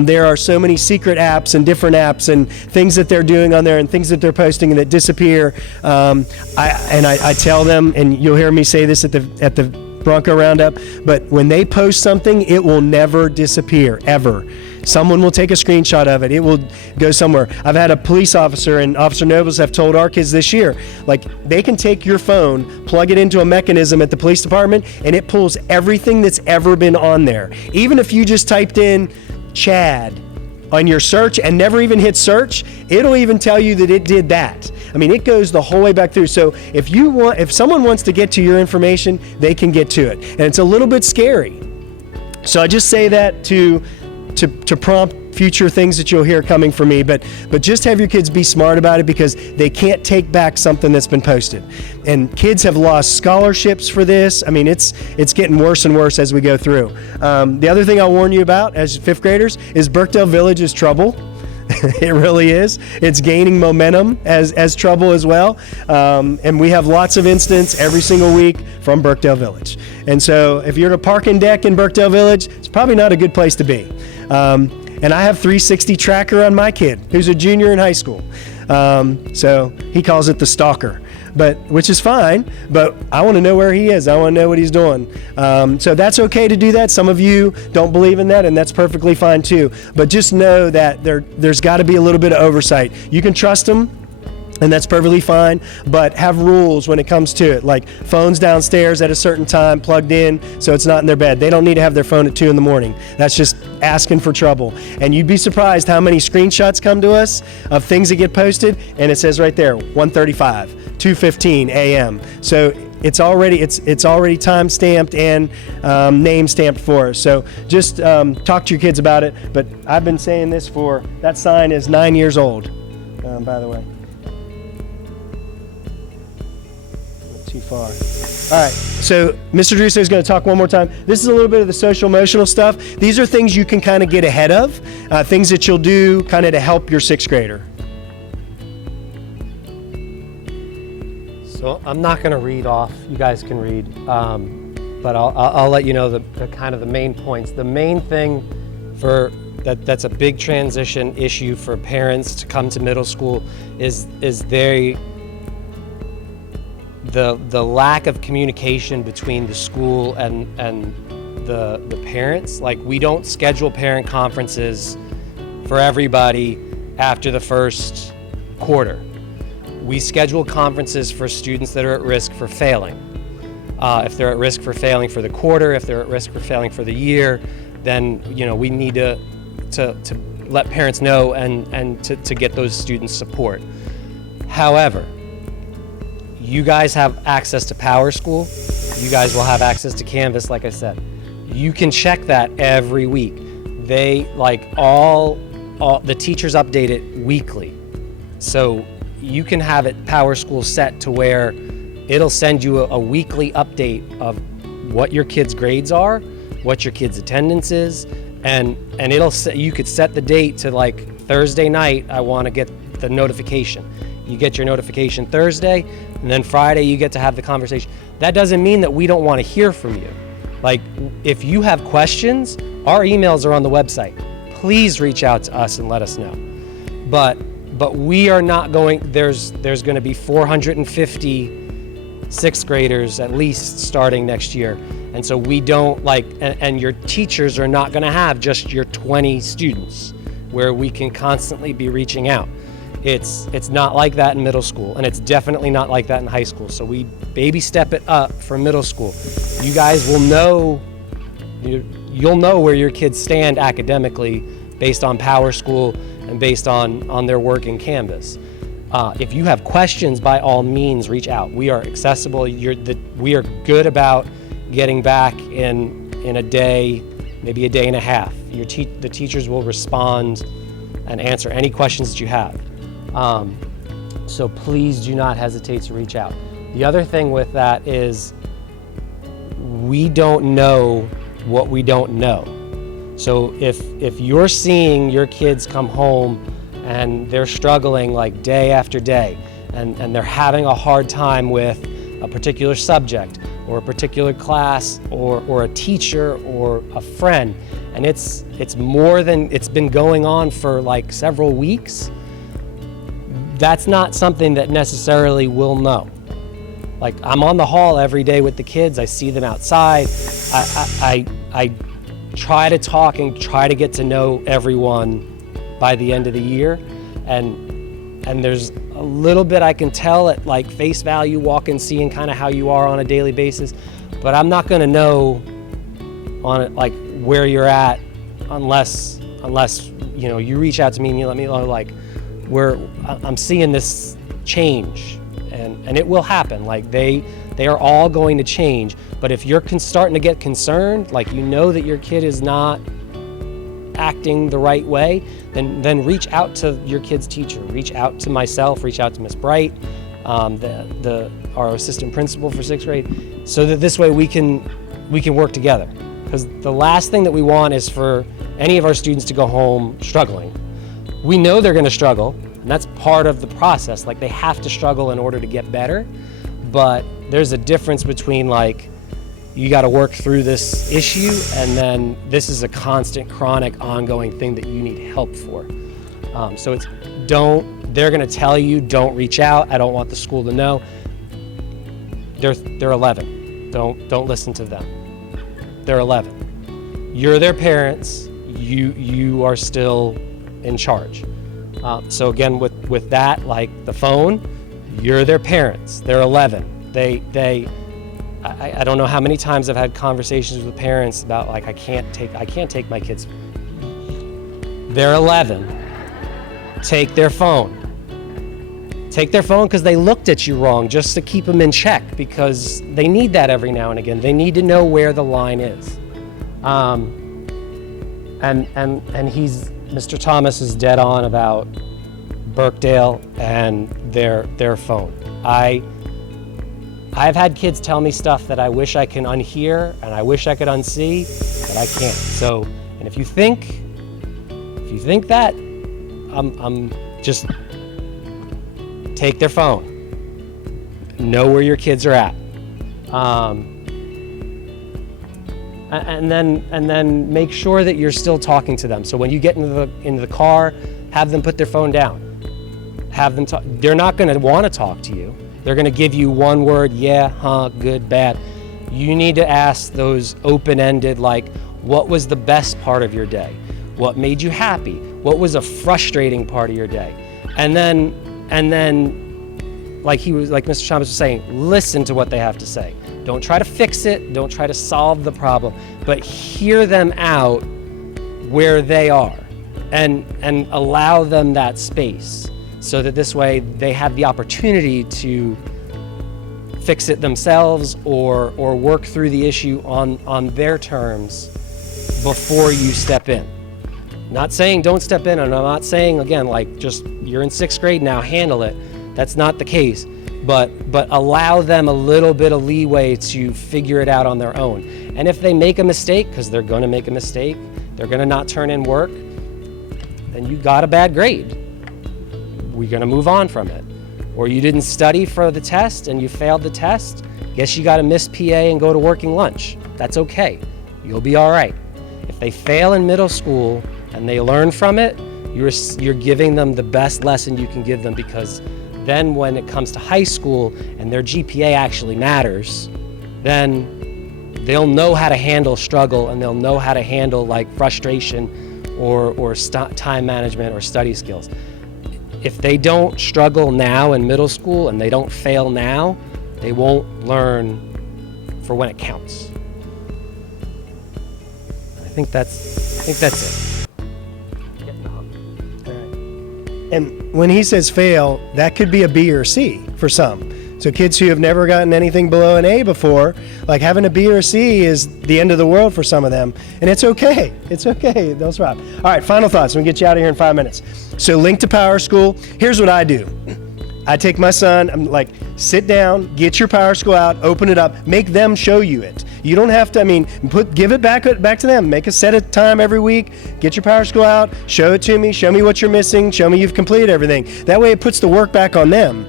There are so many secret apps and different apps and things that they're doing on there and things that they're posting and that disappear. I tell them, and you'll hear me say this at the Bronco Roundup, but when they post something, it will never disappear, ever. Someone will take a screenshot of it. It will go somewhere. I've had a police officer and Officer Nobles have told our kids this year, like, they can take your phone, plug it into a mechanism at the police department, and it pulls everything that's ever been on there. Even if you just typed in Chad on your search and never even hit search, it'll even tell you that it did that. I mean, it goes the whole way back through. So if someone wants to get to your information, they can get to it. And it's a little bit scary. So I just say that to prompt future things that you'll hear coming from me, but just have your kids be smart about it, because they can't take back something that's been posted. And kids have lost scholarships for this. I mean, it's getting worse and worse as we go through. The other thing I'll warn you about as 5th graders is Birkdale Village is trouble. It really is. It's gaining momentum as trouble as well. And we have lots of incidents every single week from Birkdale Village. And so if you're at a parking deck in Birkdale Village, it's probably not a good place to be. And I have 360 tracker on my kid, who's a junior in high school. So he calls it the stalker, which is fine, but I want to know where he is. I want to know what he's doing. So that's okay to do that. Some of you don't believe in that, and that's perfectly fine too. But just know that there's got to be a little bit of oversight. You can trust them, and that's perfectly fine, but have rules when it comes to it, like phones downstairs at a certain time plugged in so it's not in their bed. They don't need to have their phone at 2 a.m. That's just asking for trouble. And you'd be surprised how many screenshots come to us of things that get posted, and it says right there 1:35, 2:15 a.m. So it's already time stamped and name stamped for us. So just talk to your kids about it. But I've been saying this that sign is 9 years old, by the way. Too far. All right, so Mr. Druso is going to talk one more time. This is a little bit of the social emotional stuff. These are things you can kind of get ahead of, things that you'll do kind of to help your 6th grader. So I'm not going to read off. You guys can read, but I'll let you know the kind of the main points. The main thing that's a big transition issue for parents to come to middle school is the lack of communication between the school and the parents. Like, we don't schedule parent conferences for everybody after the first quarter. We schedule conferences for students that are at risk for failing. If they're at risk for failing for the quarter, if they're at risk for failing for the year, then we need to let parents know and to get those students support. However, You guys have access to Power School. You guys will have access to Canvas, like I said. You can check that every week. They, like, all the teachers update it weekly. So you can have it Power School set to where it'll send you a weekly update of what your kids' grades are, what your kids' attendance is, and you could set the date to, like, Thursday night, I want to get the notification. You get your notification Thursday, and then Friday you get to have the conversation. That doesn't mean that we don't want to hear from you. Like, if you have questions, our emails are on the website. Please reach out to us and let us know. But we are not going, there's going to be 450 sixth graders at least starting next year. And so we don't and your teachers are not going to have just your 20 students where we can constantly be reaching out. It's not like that in middle school, and it's definitely not like that in high school. So we baby step it up for middle school. You guys will know, you'll know where your kids stand academically based on Power School and based on their work in Canvas. If you have questions, by all means, reach out. We are accessible. We are good about getting back in a day, maybe a day and a half. The teachers will respond and answer any questions that you have. So please do not hesitate to reach out. The other thing with that is we don't know what we don't know. So if you're seeing your kids come home and they're struggling like day after day, and they're having a hard time with a particular subject or a particular class or a teacher or a friend, and it's been going on for like several weeks, that's not something that necessarily we'll know. Like, I'm on the hall every day with the kids. I see them outside. I try to talk and try to get to know everyone by the end of the year, and there's a little bit I can tell at like face value, walk and seeing kind of how you are on a daily basis, but I'm not going to know on it like where you're at unless you reach out to me and you let me know like I'm seeing this change, and it will happen. Like they are all going to change. But if you're starting to get concerned, like that your kid is not acting the right way, then reach out to your kid's teacher. Reach out to myself. Reach out to Miss Bright, our assistant principal for sixth grade, so that this way we can work together. Because the last thing that we want is for any of our students to go home struggling. We know they're going to struggle, and that's part of the process. Like, they have to struggle in order to get better, but there's a difference between like you got to work through this issue and then this is a constant, chronic, ongoing thing that you need help for. So they're going to tell you, don't reach out. I don't want the school to know. They're 11. Don't listen to them. They're 11. You're their parents. You are still in charge. So again, with that, like the phone, you're their parents. They're 11. I don't know how many times I've had conversations with parents about like I can't take my kids. They're 11. Take their phone. Take their phone because they looked at you wrong, just to keep them in check, because they need that every now and again. They need to know where the line is. And Mr. Thomas is dead on about Birkdale and their phone. I've had kids tell me stuff that I wish I can unhear and I wish I could unsee, but I can't. So, and if you think that, I'm just take their phone. Know where your kids are at. And then make sure that you're still talking to them. So when you get into the car, have them put their phone down. Have them talk. They're not going to want to talk to you. They're going to give you one word, yeah, huh, good, bad. You need to ask those open-ended, like, what was the best part of your day? What made you happy? What was a frustrating part of your day? And then, like Mr. Thomas was saying, listen to what they have to say. Don't try to fix it. Don't try to solve the problem, but hear them out where they are, and allow them that space, so that this way they have the opportunity to fix it themselves or work through the issue on their terms before you step in. Not saying don't step in, and I'm not saying, again, like, just you're in 6th grade now, handle it. That's not the case. But allow them a little bit of leeway to figure it out on their own. And if they make a mistake, because they're going to make a mistake, they're going to not turn in work, then you got a bad grade. We're going to move on from it. Or you didn't study for the test and you failed the test, guess you got to miss PA and go to working lunch. That's okay. You'll be all right. If they fail in middle school and they learn from it, you're giving them the best lesson you can give them, because then when it comes to high school and their GPA actually matters, then they'll know how to handle struggle, and they'll know how to handle like frustration or time management or study skills. If they don't struggle now in middle school and they don't fail now, they won't learn for when it counts. I think that's it. And when he says fail, that could be a B or C for some. So kids who have never gotten anything below an A before, like having a B or a C is the end of the world for some of them. And it's okay. It's okay. They'll survive. All right, final thoughts. We'll get you out of here in 5 minutes. So link to Power School. Here's what I do. I take my son, I'm like, sit down, get your Power School out, open it up, make them show you it. You don't have to, give it back to them. Make a set of time every week, get your Power School out, show it to me, show me what you're missing, show me you've completed everything. That way it puts the work back on them.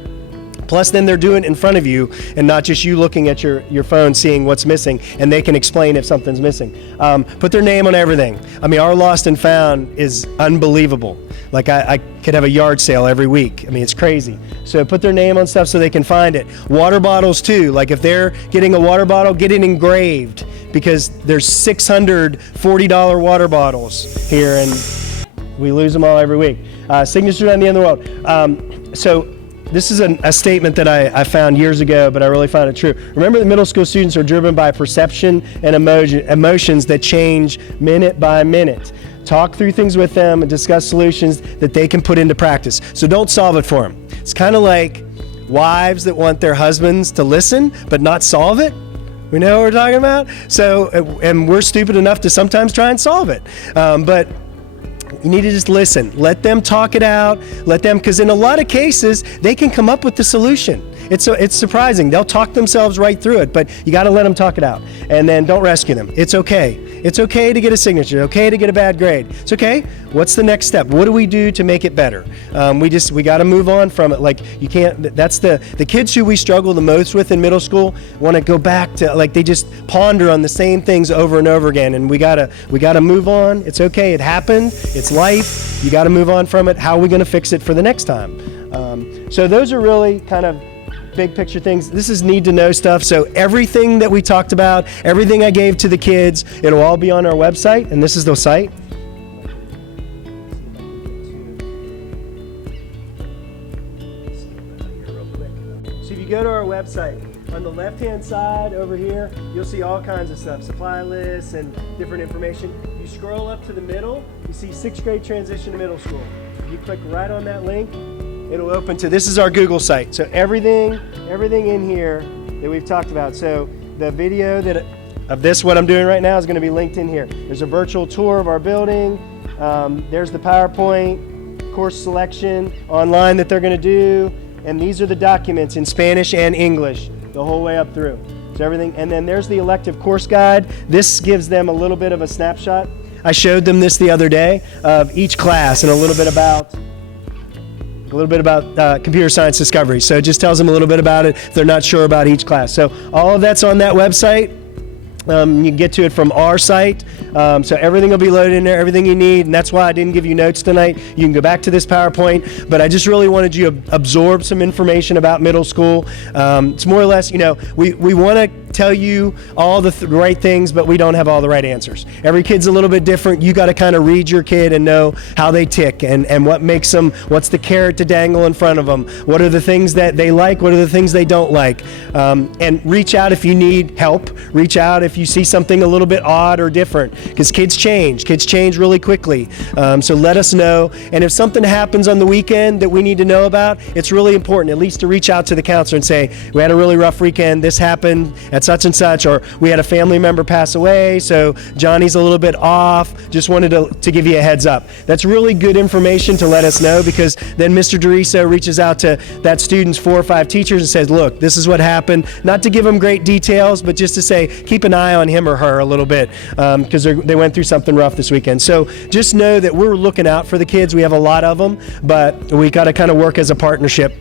Plus, then they're doing it in front of you and not just you looking at your phone seeing what's missing, and they can explain if something's missing. Put their name on everything. Our Lost and Found is unbelievable. Like I could have a yard sale every week. It's crazy. So put their name on stuff so they can find it. Water bottles too. Like if they're getting a water bottle, get it engraved, because there's $640 water bottles here and we lose them all every week. Signature on the end of the world. So this is a statement that I found years ago, but I really found it true. Remember that middle school students are driven by perception and emotions that change minute by minute. Talk through things with them and discuss solutions that they can put into practice. So don't solve it for them. It's kind of like wives that want their husbands to listen but not solve it. We know what we're talking about? So, and we're stupid enough to sometimes try and solve it. But you need to just listen. Let them talk it out. Because in a lot of cases, they can come up with the solution. It's surprising. They'll talk themselves right through it, but you got to let them talk it out. And then don't rescue them. It's okay. It's okay to get a signature. Okay to get a bad grade. It's okay. What's the next step? What do we do to make it better? We got to move on from it. Like you can't. That's the kids who we struggle the most with in middle school want to go back to, like, they just ponder on the same things over and over again. And we gotta move on. It's okay. It happened. It's life. You got to move on from it. How are we going to fix it for the next time? So those are really kind of big picture things. This is need to know stuff. So everything that we talked about, everything I gave to the kids, it'll all be on our website. And this is the site. So if you go to our website, on the left-hand side over here, you'll see all kinds of stuff, supply lists and different information. You scroll up to the middle, you see 6th grade transition to middle school. If you click right on that link, it'll open to, this is our Google site. So everything in here that we've talked about. So the video of this, what I'm doing right now, is going to be linked in here. There's a virtual tour of our building. There's the PowerPoint course selection online that they're going to do. And these are the documents in Spanish and English the whole way up through. So everything. And then there's the elective course guide. This gives them a little bit of a snapshot. I showed them this the other day of each class and a little bit about computer science discovery. So it just tells them a little bit about it if they're not sure about each class. So all of that's on that website. You can get to it from our site. So everything will be loaded in there, everything you need. And that's why I didn't give you notes tonight. You can go back to this PowerPoint. But I just really wanted you to absorb some information about middle school. It's more or less, we want to tell you all the right things, but we don't have all the right answers. Every kid's a little bit different. You got to kind of read your kid and know how they tick and what makes them, what's the carrot to dangle in front of them, what are the things that they like, what are the things they don't like, and reach out if you need help. Reach out if you see something a little bit odd or different, because kids change really quickly. So let us know, and if something happens on the weekend that we need to know about, it's really important at least to reach out to the counselor and say, we had a really rough weekend, this happened at such and such, or we had a family member pass away, so Johnny's a little bit off, just wanted to give you a heads up. That's really good information to let us know, because then Mr. DeRiso reaches out to that student's 4 or 5 teachers and says, look, this is what happened. Not to give them great details, but just to say, keep an eye on him or her a little bit, because they went through something rough this weekend. So just know that we're looking out for the kids. We have a lot of them, but we got to kind of work as a partnership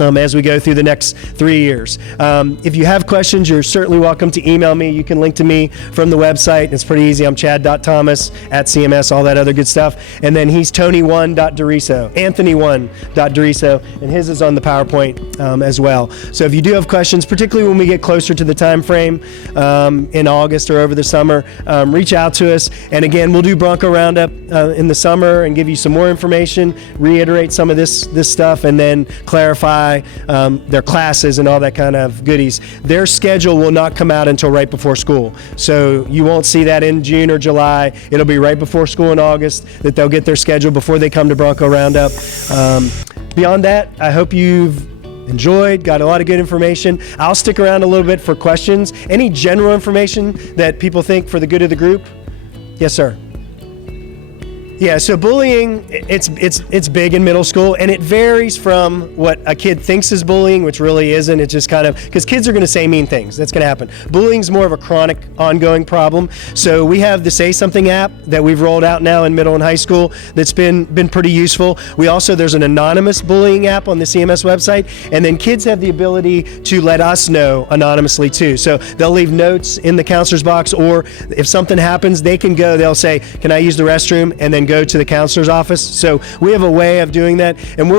as we go through the next 3 years. If you have questions, you're certainly welcome to email me. You can link to me from the website. It's pretty easy. I'm chad.thomas@CMS, all that other good stuff. And then he's Tony1.DeRiso, Anthony1.DeRiso, and his is on the PowerPoint as well. So if you do have questions, particularly when we get closer to the time frame in August or over the summer, reach out to us. And again, we'll do Bronco Roundup in the summer and give you some more information, reiterate some of this stuff, and then clarify their classes and all that kind of goodies. Their schedule will not come out until right before school. So you won't see that in June or July. It'll be right before school in August that they'll get their schedule before they come to Bronco Roundup. Beyond that, I hope you've enjoyed, got a lot of good information. I'll stick around a little bit for questions. Any general information that people think for the good of the group? Yes, sir. Yeah, so bullying, it's big in middle school, and it varies from what a kid thinks is bullying, which really isn't. It's just kind of, because kids are going to say mean things. That's going to happen. Bullying's more of a chronic, ongoing problem. So we have the Say Something app that we've rolled out now in middle and high school that's been pretty useful. There's an anonymous bullying app on the CMS website, and then kids have the ability to let us know anonymously too. So they'll leave notes in the counselor's box, or if something happens, they'll say, can I use the restroom? And then go to the counselor's office. So we have a way of doing that, and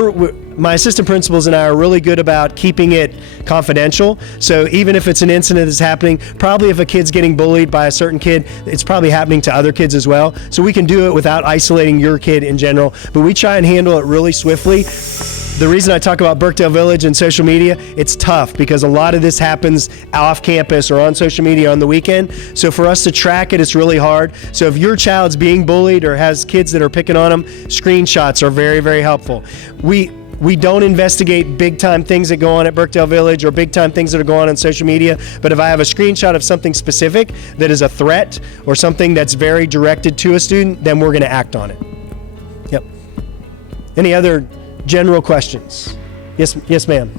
my assistant principals and I are really good about keeping it confidential. So even if it's an incident that's happening, probably if a kid's getting bullied by a certain kid, it's probably happening to other kids as well. So we can do it without isolating your kid in general, but we try and handle it really swiftly. The reason I talk about Birkdale Village and social media, it's tough because a lot of this happens off campus or on social media on the weekend. So for us to track it, it's really hard. So if your child's being bullied or has kids that are picking on them, screenshots are very, very helpful. We don't investigate big time things that go on at Birkdale Village or big time things that are going on social media, but if I have a screenshot of something specific that is a threat or something that's very directed to a student, then we're going to act on it. Yep. Any other general questions? Yes, ma'am.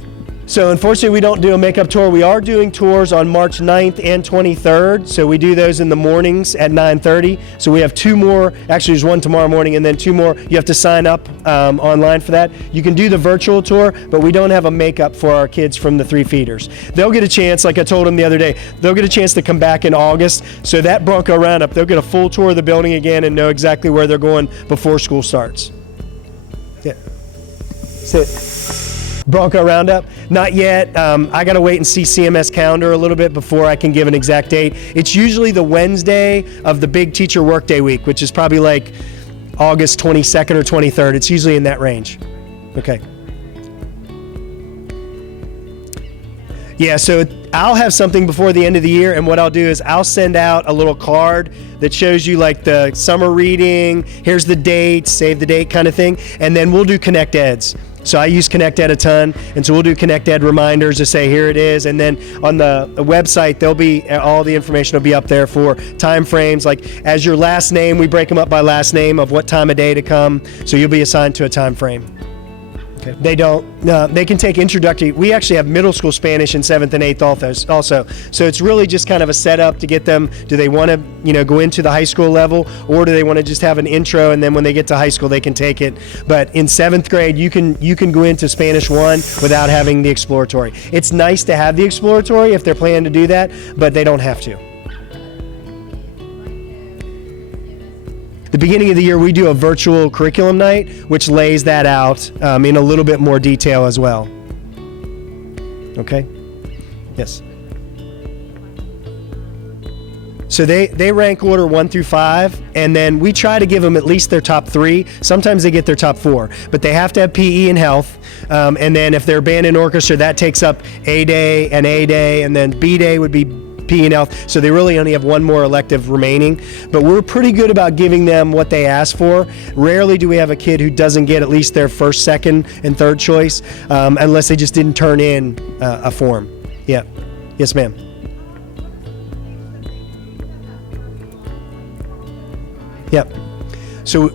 So unfortunately, we don't do a makeup tour. We are doing tours on March 9th and 23rd. So we do those in the mornings at 9:30. So we have 2 more. Actually, there's 1 tomorrow morning and then 2 more. You have to sign up online for that. You can do the virtual tour, but we don't have a makeup for our kids from the 3 feeders. They'll get a chance, like I told them the other day, they'll get a chance to come back in August. So that Bronco Roundup, they'll get a full tour of the building again and know exactly where they're going before school starts. Yeah. Sit. Bronco Roundup? Not yet. I got to wait and see CMS calendar a little bit before I can give an exact date. It's usually the Wednesday of the big teacher workday week, which is probably like August 22nd or 23rd. It's usually in that range. Okay. Yeah, so I'll have something before the end of the year, and what I'll do is I'll send out a little card that shows you like the summer reading, here's the date, save the date kind of thing, and then we'll do Connect Eds. So I use Connect Ed a ton, and so we'll do Connect Ed reminders to say here it is, and then on the website there'll be all the information will be up there for time frames, like as your last name, we break them up by last name of what time of day to come, so you'll be assigned to a time frame. Okay. They don't. They can take introductory. We actually have middle school Spanish in 7th and 8th also. So it's really just kind of a setup to get them. Do they want to, go into the high school level, or do they want to just have an intro and then when they get to high school they can take it? But in 7th grade, you can go into Spanish 1 without having the exploratory. It's nice to have the exploratory if they're planning to do that, but they don't have to. The beginning of the year, we do a virtual curriculum night, which lays that out in a little bit more detail as well. Okay? Yes? So they rank order 1 through 5, and then we try to give them at least their top 3. Sometimes they get their top 4, but they have to have PE and health. And then if they're band and orchestra, that takes up A day, and then B day would be PE and health. So they really only have one more elective remaining. But we're pretty good about giving them what they ask for. Rarely do we have a kid who doesn't get at least their first, second, and third choice, unless they just didn't turn in a form. Yeah. Yes, ma'am. Yep. So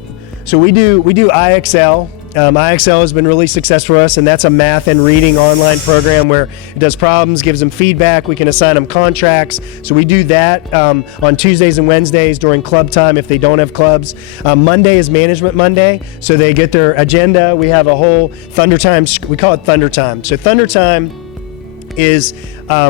we do IXL. IXL has been really successful for us, and that's a math and reading online program where it does problems, gives them feedback. We can assign them contracts. So we do that on Tuesdays and Wednesdays during club time if they don't have clubs. Monday is Management Monday, so they get their agenda. We have a whole Thunder Time. We call it Thunder Time. So Thunder Time is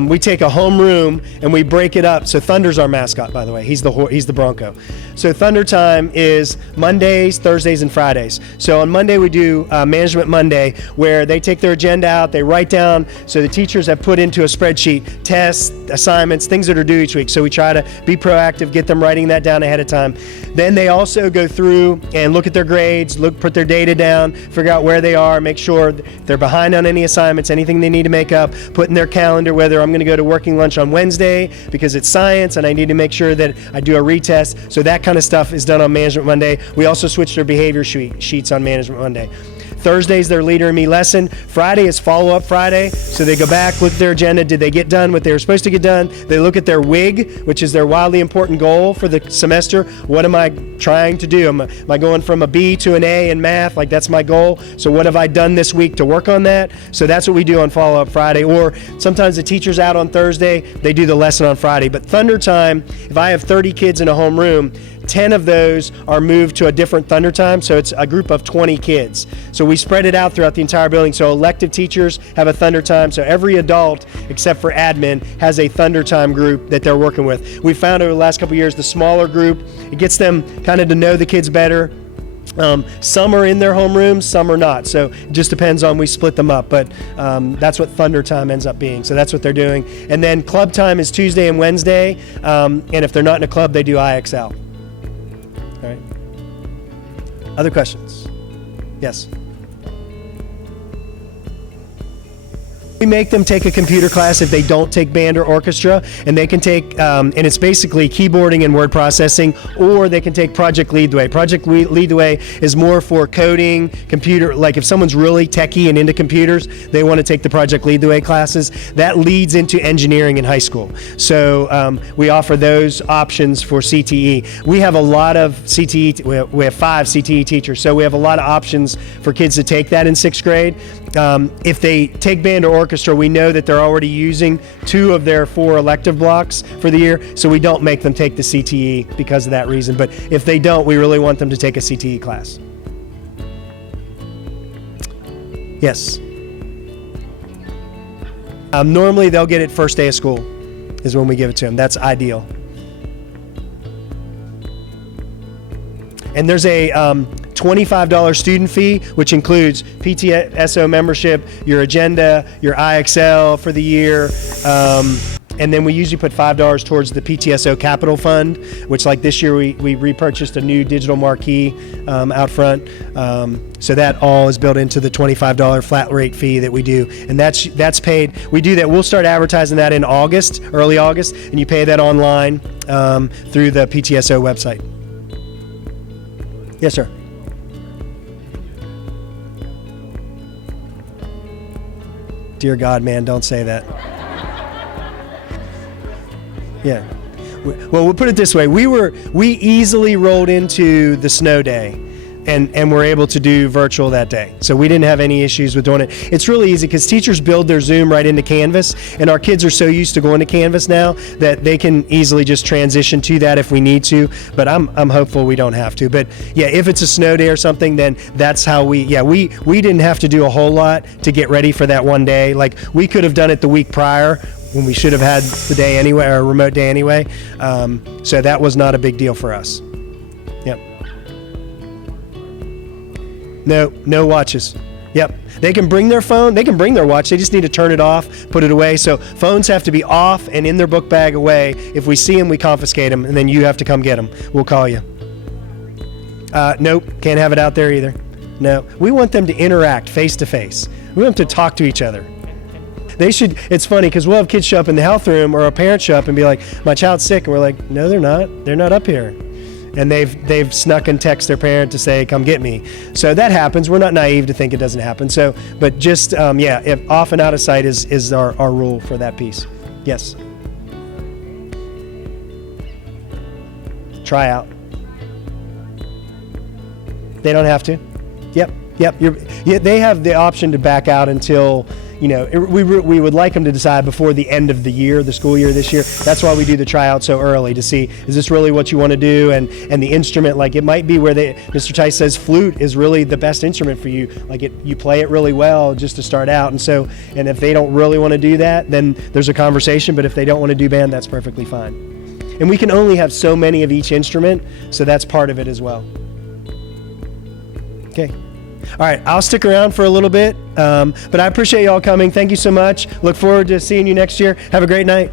we take a homeroom and we break it up. So Thunder's our mascot, by the way. He's the Bronco. So Thunder Time is Mondays, Thursdays, and Fridays. So on Monday we do Management Monday, where they take their agenda out, they write down. So the teachers have put into a spreadsheet tests, assignments, things that are due each week. So we try to be proactive, get them writing that down ahead of time. Then they also go through and look at their grades, put their data down, figure out where they are, make sure they're behind on any assignments, anything they need to make up, put in their calendar whether I'm going to go to working lunch on Wednesday because it's science and I need to make sure that I do a retest. So that kind of stuff is done on Management Monday. We also switch their behavior sheets on Management Monday. Thursday's their Leader in Me lesson. Friday is Follow-Up Friday. So they go back, look at their agenda. Did they get done what they were supposed to get done? They look at their WIG, which is their wildly important goal for the semester. What am I trying to do? Am I going from a B to an A in math? Like, that's my goal. So what have I done this week to work on that? So that's what we do on Follow-Up Friday. Or sometimes the teacher's out on Thursday, they do the lesson on Friday. But Thunder Time, if I have 30 kids in a homeroom, 10 of those are moved to a different Thunder Time, so it's a group of 20 kids. So we spread it out throughout the entire building. So elective teachers have a Thunder Time, so every adult, except for admin, has a Thunder Time group that they're working with. We found over the last couple of years, the smaller group, it gets them kind of to know the kids better. Some are in their homerooms, some are not. So it just depends on, we split them up, but that's what Thunder Time ends up being. So that's what they're doing. And then club time is Tuesday and Wednesday, and if they're not in a club, they do IXL. All right. Other questions? Yes. We make them take a computer class if they don't take band or orchestra, and they can take, and it's basically keyboarding and word processing, or they can take Project Lead the Way. Project Lead the Way is more for coding, computer, like if someone's really techie and into computers, they want to take the Project Lead the Way classes. That leads into engineering in high school. So we offer those options for CTE. We have a lot of CTE, we have 5 CTE teachers, so we have a lot of options for kids to take that in 6th grade. If they take band or orchestra, we know that they're already using 2 of their 4 elective blocks for the year, so we don't make them take the CTE because of that reason. But if they don't, we really want them to take a CTE class. Yes. Normally they'll get it first day of school is when we give it to them. That's ideal. And there's a $25 student fee, which includes PTSO membership, your agenda, your IXL for the year, and then we usually put $5 towards the PTSO Capital Fund, which, like this year, we repurchased a new digital marquee out front. So that all is built into the $25 flat rate fee that we do, and that's paid. We do that. We'll start advertising that in August, early August, and you pay that online through the PTSO website. Yes, sir. Dear God, man, don't say that. Yeah. Well, we'll put it this way. We easily rolled into the snow day and were able to do virtual that day. So we didn't have any issues with doing it. It's really easy because teachers build their Zoom right into Canvas, and our kids are so used to going to Canvas now that they can easily just transition to that if we need to, but I'm hopeful we don't have to. But yeah, if it's a snow day or something, then that's how we didn't have to do a whole lot to get ready for that one day. Like, we could have done it the week prior when we should have had the day anyway, or a remote day anyway. So that was not a big deal for us. Yep. No watches. Yep. They can bring their phone, they can bring their watch, they just need to turn it off, put it away. So phones have to be off and in their book bag away. If we see them, we confiscate them, and then you have to come get them. We'll call you. Nope, can't have it out there either. No, we want them to interact face to face. We want them to talk to each other. They should, it's funny because we'll have kids show up in the health room or a parent show up and be like, my child's sick. And we're like, no, they're not up here. And they've snuck and text their parent to say, come get me. So that happens. We're not naive to think it doesn't happen. So, but just, if off and out of sight is our rule for that piece. Yes. Try out. They don't have to. Yep. They have the option to back out until, we would like them to decide before the end of the year, the school year this year. That's why we do the tryout so early, to see, is this really what you want to do? And the instrument, like it might be where Mr. Tice says flute is really the best instrument for you. Like you play it really well just to start out. And if they don't really want to do that, then there's a conversation. But if they don't want to do band, that's perfectly fine. And we can only have so many of each instrument, so that's part of it as well. Okay. All right, I'll stick around for a little bit, but I appreciate y'all coming. Thank you so much. Look forward to seeing you next year. Have a great night.